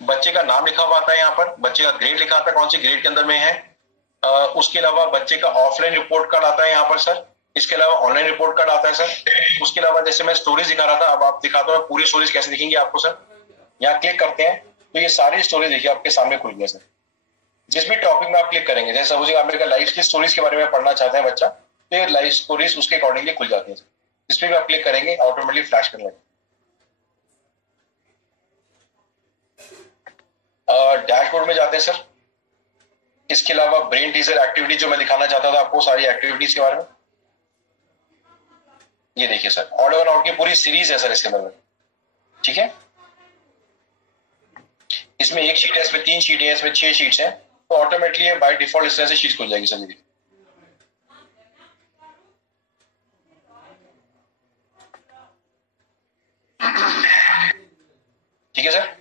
बच्चे का नाम लिखा हुआ आता है, यहाँ पर बच्चे का ग्रेड लिखा आता है, कौन सी ग्रेड के अंदर में है। उसके अलावा बच्चे का ऑफलाइन रिपोर्ट कार्ड आता है यहाँ पर सर। इसके अलावा ऑनलाइन रिपोर्ट कार्ड आता है सर। उसके अलावा जैसे मैं स्टोरीज दिखा रहा था, अब आप दिखाता हूँ पूरी स्टोरीज कैसे दिखेंगी आपको सर। यहाँ क्लिक करते हैं तो ये सारी स्टोरीज देखिए आपके सामने खुल गया सर। जिस भी टॉपिक में आप क्लिक करेंगे, जैसे सपोज आप मेरे लाइफ की स्टोरीज के बारे में पढ़ना चाहते हैं बच्चा, तो ये लाइफ स्टोरीज उसके अकॉर्डिंगली खुल जाती है। जिस पे भी आप क्लिक करेंगे ऑटोमेटिकली फ्लैश करने लगेगा। डैशबोर्ड में जाते हैं सर। इसके अलावा ब्रेन टीजर एक्टिविटी जो मैं दिखाना चाहता था आपको, सारी एक्टिविटीज के बारे में, ये देखिए सर, ऑड वन आउट की पूरी सीरीज है सर इसके अंदर में। ठीक है, इसमें एक शीट है, इसमें 3 शीट है, इसमें 6 शीट्स हैं, तो ऑटोमेटिकली बाय डिफॉल्ट इस तरह से शीट खुल जाएगी सर मेरी। ठीक है सर।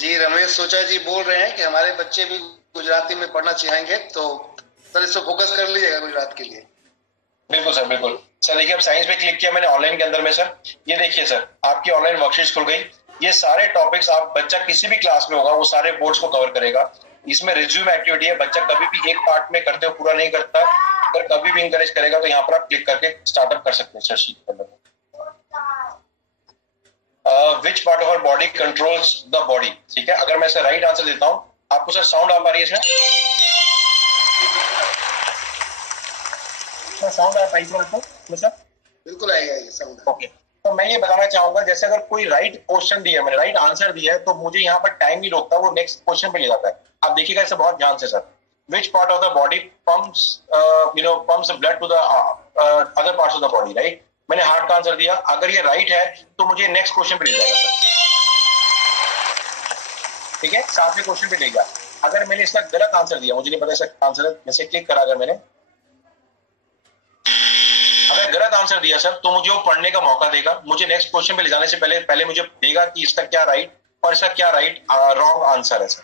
जी, रमेश सोचा जी बोल रहे हैं कि हमारे बच्चे भी गुजराती में पढ़ना चाहेंगे, तो सर इस पर फोकस कर लीजिएगा गुजरात के लिए। बिल्कुल सर, बिल्कुल सर। देखिए अब साइंस पे क्लिक किया मैंने ऑनलाइन के अंदर में सर, ये देखिए सर आपकी ऑनलाइन वर्कशीट खुल गई। ये सारे टॉपिक्स आप बच्चा किसी भी क्लास में होगा वो सारे बोर्ड्स को कवर करेगा। इसमें रिज्यूम एक्टिविटी है, बच्चा कभी भी एक पार्ट में करते हो पूरा नहीं करता, अगर कभी भी इंकरेज करेगा तो यहाँ पर आप क्लिक करके स्टार्टअप कर सकते हैं सर शीट के अंदर। Which part of our body controls the body. ठीक है, अगर मैं इसे राइट आंसर देता हूं, आपको सर साउंड आ पा रही है इसमें? साउंड आ पाई सर? बिल्कुल आएगा ये साउंड। ओके, तो मैं ये बताना चाहूंगा, जैसे अगर कोई राइट क्वेश्चन दिया, मैंने राइट आंसर दिया है, तो मुझे यहाँ पर टाइम नहीं रोकता, वो नेक्स्ट क्वेश्चन पे ले जाता है। आप देखिएगा इसे बहुत ध्यान से sir. Which part of the body pumps pumps blood to the other parts of the body, right. मैंने हार्ट का आंसर दिया, अगर ये राइट है तो मुझे नेक्स्ट क्वेश्चन पे ले जाएगा सर। ठीक है, 7वें क्वेश्चन पे ले गया। अगर मैंने इसका गलत आंसर दिया, मुझे नहीं पता इसका आंसर है, मैं से क्लिक करा, अगर मैंने अगर गलत आंसर दिया सर, तो मुझे वो पढ़ने का मौका देगा। मुझे नेक्स्ट क्वेश्चन पे ले जाने से पहले मुझे देगा कि इसका क्या राइट और इसका क्या राइट रॉन्ग आंसर है सर,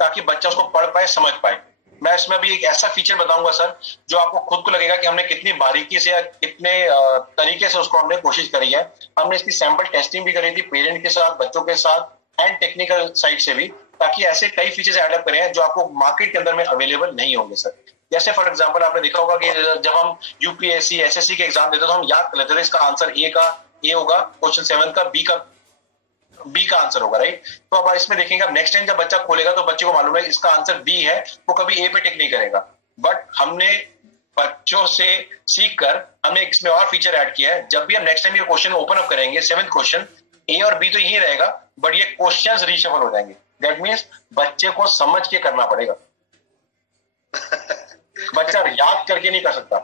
ताकि बच्चा उसको पढ़ पाए, समझ पाए। मैं इसमें भी एक ऐसा फीचर बताऊंगा सर जो आपको खुद को लगेगा कि हमने कितनी बारीकी से या कितने तरीके से उसको हमने कोशिश करी है। हमने इसकी सैंपल टेस्टिंग भी करी थी पेरेंट के साथ, बच्चों के साथ एंड टेक्निकल साइड से भी, ताकि ऐसे कई फीचर्स एडअप करें जो आपको मार्केट के अंदर में अवेलेबल नहीं होंगे सर। जैसे फॉर एग्जांपल आपने देखा होगा कि जब हम यूपीएससी एसएससी के एग्जाम देते तो हम याद कर लेते थे इसका आंसर ए होगा, क्वेश्चन 7 का बी का आंसर होगा, राइट। तो अब इसमें देखेंगे, अब नेक्स्ट टाइम जब बच्चा खोलेगा तो बच्चे को मालूम है इसका आंसर बी है, वो कभी ए पे टिक नहीं करेगा। बट हमने बच्चों से सीख कर हमने इसमें और फीचर ऐड किया है। जब भी हम नेक्स्ट टाइम ये क्वेश्चन ओपन अप करेंगे, 7th क्वेश्चन, ए और बी तो यही रहेगा, बट ये क्वेश्चंस रीशफल हो जाएंगे। दैट मीन्स बच्चे को समझ के करना पड़ेगा। बच्चा याद करके नहीं कर सकता।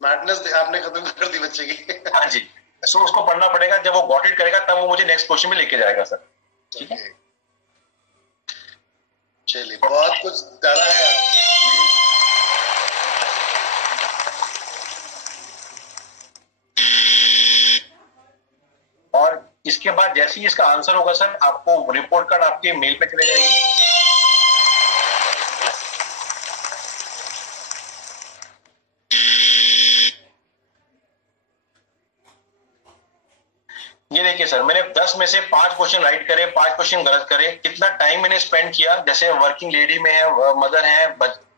मैडनेस आपने खत्म कर दी बच्चे की। हाँ जी, सो उसको पढ़ना पड़ेगा। जब वो गॉट इट करेगा तब वो मुझे नेक्स्ट क्वेश्चन में लेके जाएगा सर। ठीक है, चलिए, बहुत कुछ डाला है। और इसके बाद जैसे ही इसका आंसर होगा सर, आपको रिपोर्ट कार्ड आपके मेल पे चले जाएगी। ये देखिए सर, मैंने 10 में से 5 क्वेश्चन राइट करे, 5 क्वेश्चन गलत करे। कितना टाइम मैंने स्पेंड किया, जैसे वर्किंग लेडी में है, मदर है,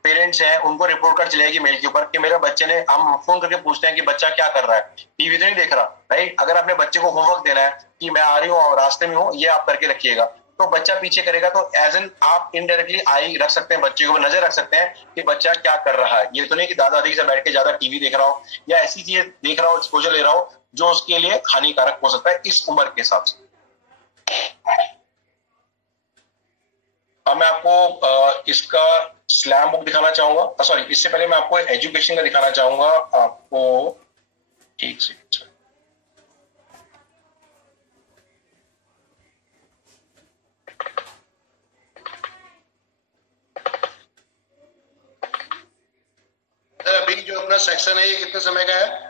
पेरेंट्स हैं, उनको रिपोर्ट कार्ड चलेगी मेल के ऊपर कि मेरे बच्चे ने, हम फोन करके पूछते हैं कि बच्चा क्या कर रहा है, टीवी तो नहीं देख रहा, राइट। अगर अपने बच्चे को होमवर्क देना है कि मैं आ रही हूँ और रास्ते में हूँ, ये आप करके रखिएगा, तो बच्चा पीछे करेगा, तो एज एन आप इनडायरेक्टली आई रख सकते हैं, बच्चे को नजर रख सकते हैं कि बच्चा क्या कर रहा है। ये तो नहीं कि दादा दादी से बैठ के ज्यादा टीवी देख रहा हो या ऐसी चीजें देख रहा हो, एक्सपोजर ले रहा हो जो उसके लिए हानिकारक हो सकता है इस उम्र के हिसाब से। अब मैं आपको इसका स्लैम बुक दिखाना चाहूंगा, सॉरी इससे पहले मैं आपको एजुकेशन का दिखाना चाहूंगा। आपको एक सेकंड, अभी जो अपना सेक्शन है ये कितने समय का है?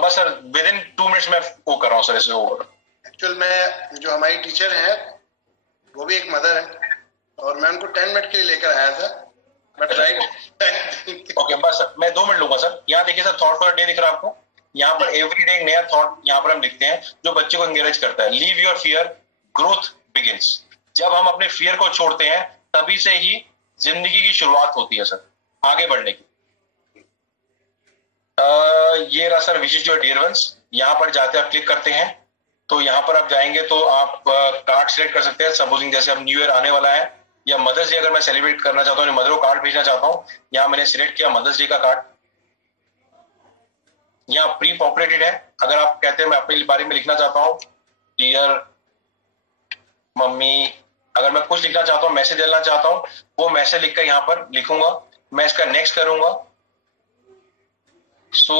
बस सर विद इन 2 मिनट्स में वो कर रहा हूँ सर इसे ओवर। एक्चुअल में जो हमारी टीचर है वो भी एक मदर है और मैं उनको 10 मिनट के लिए लेकर आया था, बट राइट ओके बस सर मैं 2 मिनट लूंगा सर। यहाँ देखिए सर, थॉट फॉर डे दिख रहा है आपको। यहाँ पर एवरी डे एक नया थॉट यहाँ पर हम लिखते हैं जो बच्चे को एंकरेज करता है। Leave your fear, growth begins. जब हम अपने फियर को छोड़ते हैं तभी से ही जिंदगी की शुरुआत होती है सर, आगे बढ़ने की। ये रहा sir visit your dear ones. यहाँ पर जाते आप क्लिक करते हैं तो यहाँ पर आप जाएंगे तो आप कार्ड सिलेक्ट कर सकते हैं। सपोजिंग जैसे अब न्यू ईयर आने वाला है या मदर्स डे अगर मैं सेलिब्रेट करना चाहता हूँ, मदर को कार्ड भेजना चाहता हूँ, यहाँ मैंने सिलेक्ट किया मदर्स डे का कार्ड। यहाँ प्री पॉपुलेटेड है। अगर आप कहते हैं मैं अपने बारे में लिखना चाहता हूँ डियर मम्मी, अगर मैं कुछ लिखना चाहता हूँ, मैसेज देना चाहता हूँ, वो मैसेज लिखकर यहाँ पर लिखूंगा। मैं इसका नेक्स्ट करूंगा। सो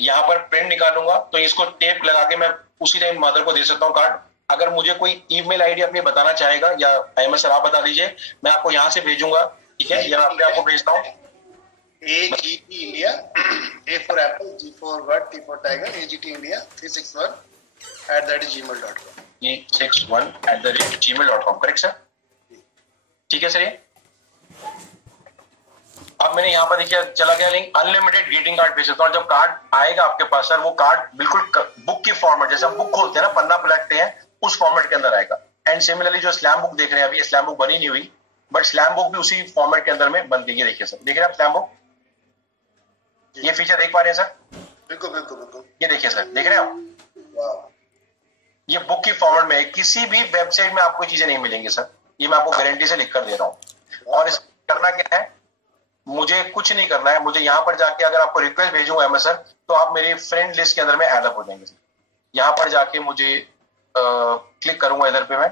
यहाँ पर प्रिंट निकालूंगा तो इसको टेप लगा के मैं उसी टाइम मदर को दे सकता हूँ कार्ड। अगर मुझे कोई ईमेल आईडी अपनी बताना चाहेगा या अहमद सर आप बता दीजिए, मैं आपको यहाँ से भेजूंगा। ठीक है, या मैं आपको भेजता हूँ AGT India, A for Apple, G for Bird, T for Tiger, AGT India 361@gmail.com 361@gmail.com correct sir? ठीक है सर। ये अब मैंने यहाँ पर देखिए चला गया लिंक, अनलिमिटेड ग्रीटिंग कार्ड भेज सकता हूँ। जब कार्ड आएगा आपके पास सर, वो कार्ड बिल्कुल बुक की फॉर्मेट, जैसे हम बुक खोलते हैं ना, पन्ना पलटते हैं, उस फॉर्मेट के अंदर आएगा। एंड सिमिलरली जो स्लैम बुक देख रहे हैं अभी, स्लैम बुक बनी नहीं हुई, बट स्लैम बुक भी उसी फॉर्मेट के अंदर में बन गई है। देखिए सर, देख रहे हैं आप स्लैम बुक, ये फीचर देख पा रहे हैं सर? बिल्कुल बिल्कुल बिल्कुल। ये देखिए सर, देख रहे हैं आप? ये बुक की फॉर्मेट में है, किसी भी वेबसाइट में आपको चीजें नहीं मिलेंगी सर, ये मैं आपको गारंटी से लिख कर दे रहा हूँ। और इसको करना क्या है, मुझे कुछ नहीं करना है। मुझे यहाँ पर जाके अगर आपको रिक्वेस्ट भेजूंगा एमएस सर, तो आप मेरी फ्रेंड लिस्ट के अंदर में ऐड अप हो जाएंगे। यहाँ पर जाके मुझे क्लिक करूंगा, इधर पे मैं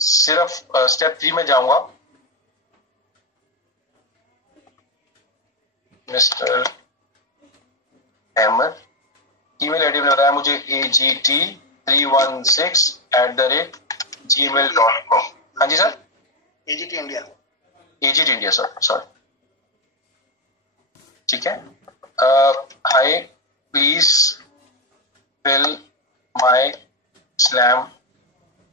सिर्फ स्टेप 3 में जाऊंगा। मिस्टर अहमद, ईमेल आईडी में बताया मुझे AGT316@gmail.com। हाँ जी sir, AGT India, AGT India sir, sorry. ठीक है, hi please fill my slam.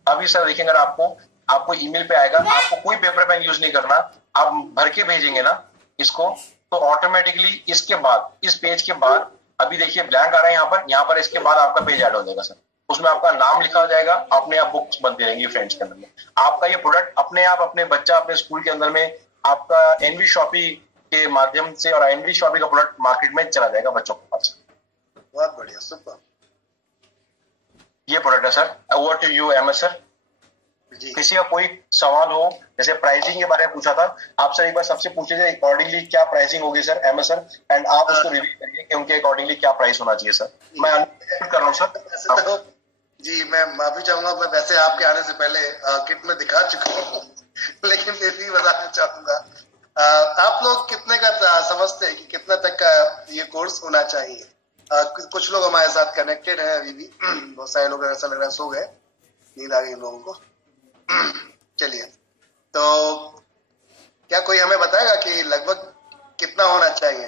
अभी सर देखिए, अगर आपको ईमेल पे आएगा, आपको कोई पेपर पेन यूज नहीं करना, आप भर के भेजेंगे ना इसको, तो ऑटोमेटिकली इसके बाद, इस पेज के बाद, अभी देखिए ब्लैंक आ रहा है यहाँ पर इसके बाद आपका पेज ऐड हो जाएगा सर। उसमें आपका नाम लिखा जाएगा, अपने आप बुक्स बनती रहेंगी फ्रेंड्स के अंदर में। आपका ये प्रोडक्ट अपने आप अपने बच्चा अपने स्कूल के अंदर में आपका एनवी शॉपी के माध्यम से, और एनवी शॉपी का प्रोडक्ट मार्केट में चला जाएगा बच्चों के पास। बहुत बढ़िया, सुपर। ये प्रोडक्ट है sir. Over to you MS sir. किसी का कोई सवाल हो, जैसे प्राइसिंग के बारे में पूछा था आप सर, एक बार सबसे पूछ लीजिए अकॉर्डिंगली क्या प्राइसिंग होगी सर एमएस सर, एंड आप उसको रिव्यू करिए कि उनके अकॉर्डिंगली क्या प्राइस होना चाहिए सर। मैं अनुरोध कर रहा हूँ सर। जी मैं माफी चाहूंगा, मैं वैसे आपके आने से पहले किट में दिखा चुका हूँ लेकिन फिर भी बताना चाहूंगा, आप लोग कितने का समझते हैं कि कितना तक का ये कोर्स होना चाहिए? कुछ लोग हमारे साथ कनेक्टेड हैं अभी भी, बहुत सारे लोग ऐसा लग रहा है सो गए, नींद आ गई इन लोगों को। चलिए, तो क्या कोई हमें बताएगा कि लगभग कितना होना चाहिए?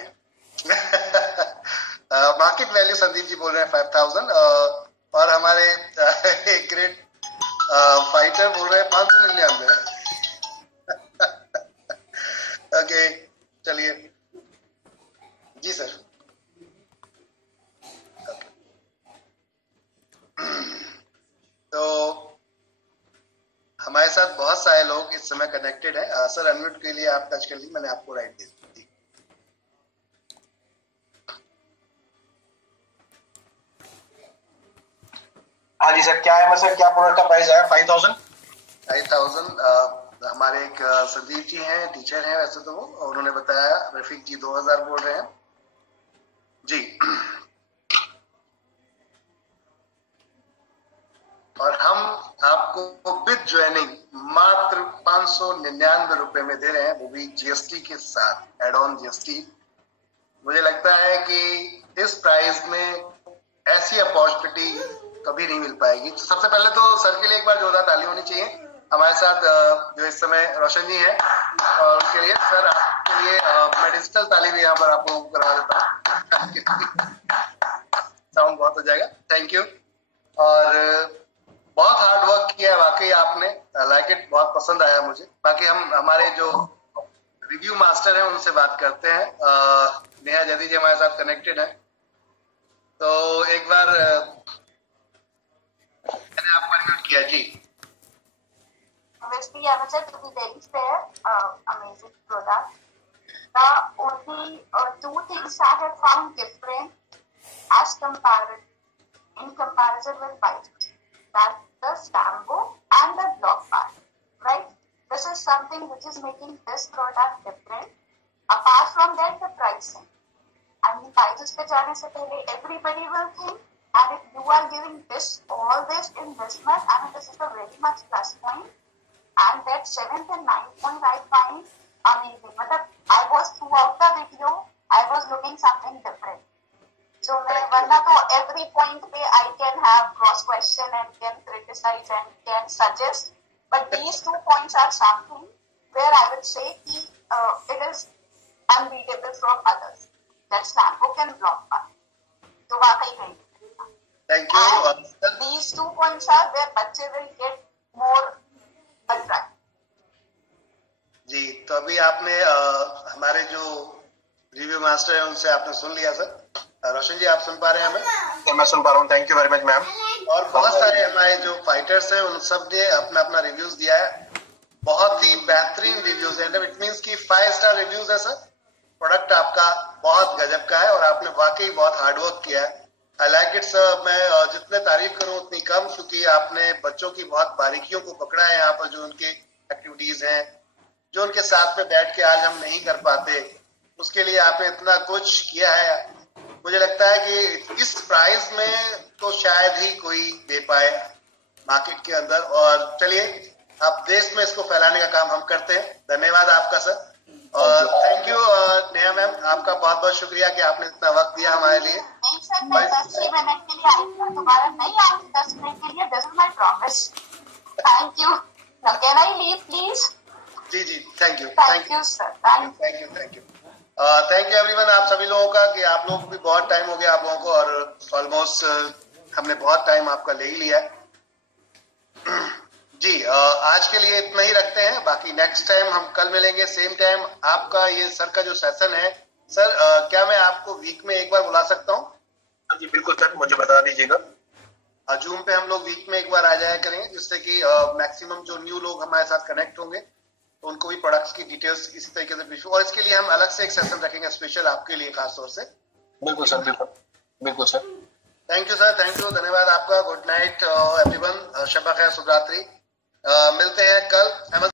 मार्केट वैल्यू संदीप जी बोल रहे हैं 5000, और हमारे एक ग्रेट फाइटर बोल रहे हैं 599। ओके, चलिए जी सर। तो हमारे साथ बहुत सारे लोग इस समय कनेक्टेड है। सर अनम्यूट के लिए आप टच कर ली, मैंने आपको राइट दे दी। हाँ जी सर, क्या है सर, क्या प्रोडक्ट का प्राइस है? 5,000 हमारे एक संदीप जी हैं, टीचर हैं वैसे तो वो, उन्होंने बताया। रफीक जी 2,000 बोल रहे हैं जी। और हम आपको विद ज्वाइनिंग मात्र 599 रुपए में दे रहे हैं, वो भी जीएसटी के साथ, एड ऑन जीएसटी। मुझे लगता है कि इस प्राइस में ऐसी अपॉर्चुनिटी कभी नहीं मिल पाएगी। तो सबसे पहले तो सर के लिए एक बार जोरदार ताली होनी चाहिए। हमारे साथ जो इस समय रोशन जी हैं, और उसके लिए सर आपके लिए मैं डिजिटल ताली भी यहाँ पर आप लोगों को करा देता हूँ। साउंड बहुत हो जाएगा, थैंक यू। और बहुत हार्ड वर्क किया है वाकई आपने, लाइक इट, बहुत पसंद आया मुझे। बाकी हम हमारे जो रिव्यू मास्टर हैं उनसे बात करते हैं। नेहा जैदी जी हमारे साथ कनेक्टेड है, तो एक बार मैंने आपको अनम्यूट किया जी। Obviously, I would say to be very fair, amazing product. The only two things I have found different in comparison with Byju's, that's the Stambo and the block part, right? This is something which is making this product different. Apart from that, the pricing. I mean, Byju's pe jaane se pehle everybody will think, and if you are giving all this in this much, I mean, this is a very much plus point. And that 7th and 9th point I find amazing. I was throughout the video, I was looking something different. So वरना तो every point पे I can have cross question and can criticize and can suggest. But these 2 points are something where I would say it is unbeatable from others. That Stambo can block part. तो वाकई नहीं. Thank you. And these 2 points are where बच्चे will get more attract. जी, तो अभी आपने हमारे जो रिव्यू मास्टर हैं उनसे आपने सुन लिया सर। रोशन जी आप सुन पा रहे हैं हमें? मैं सुन पा रहा हूँ, thank you very much ma'am. और बहुत सारे हमारे जो फाइटर्स हैं उन सब ने अपना अपना रिव्यूज दिया है, बहुत ही बेहतरीन रिव्यूज है। इट मींस कि 5 स्टार रिव्यूज है सर। प्रोडक्ट आपका बहुत गजब का है और आपने वाकई बहुत हार्डवर्क किया है। I like it sir. मैं जितने तारीफ करूं उतनी कम, क्योंकि आपने बच्चों की बहुत बारीकियों को पकड़ा है यहाँ पर। जो उनके एक्टिविटीज हैं, जो उनके साथ में बैठ के आज हम नहीं कर पाते, उसके लिए आपने इतना कुछ किया है। मुझे लगता है कि इस प्राइस में तो शायद ही कोई दे पाए मार्केट के अंदर। और चलिए अब देश में इसको फैलाने का काम हम करते हैं। धन्यवाद आपका सर। और थैंक यू नेहा मैम, आपका बहुत बहुत शुक्रिया कि आपने इतना वक्त दिया हमारे लिए। नहीं सर, मैं 10 मिनट के लिए आई हूँ, दोबारा नहीं आऊंगी 10 मिनट के लिए। This is my promise. Thank you. Now can I leave please? जी जी, thank you. Thank you sir. Thank you everyone, आप सभी लोगों का, कि आप लोगों को भी बहुत टाइम हो गया आप लोगों को, और ऑलमोस्ट हमने बहुत टाइम आपका ले ही लिया है जी। आज के लिए इतना ही रखते हैं। बाकी नेक्स्ट टाइम हम कल मिलेंगे सेम टाइम। आपका ये सर का जो सेशन है सर, क्या मैं आपको वीक में एक बार बुला सकता हूँ? हाँ जी बिल्कुल सर, मुझे बता दीजिएगा। जूम पे हम लोग वीक में एक बार आ जाया करेंगे, जिससे कि मैक्सिमम जो न्यू लोग हमारे साथ कनेक्ट होंगे तो उनको भी प्रोडक्ट्स की डिटेल्स इसी तरीके से पूछूं। और इसके लिए हम अलग से एक सेशन रखेंगे स्पेशल आपके लिए, खास तौर से। बिल्कुल सर, बिल्कुल sir. Thank you sir, thank you, धन्यवाद आपका। गुड नाइट एवरीवन, शब खैर, शुभ रात्रि। मिलते हैं कल।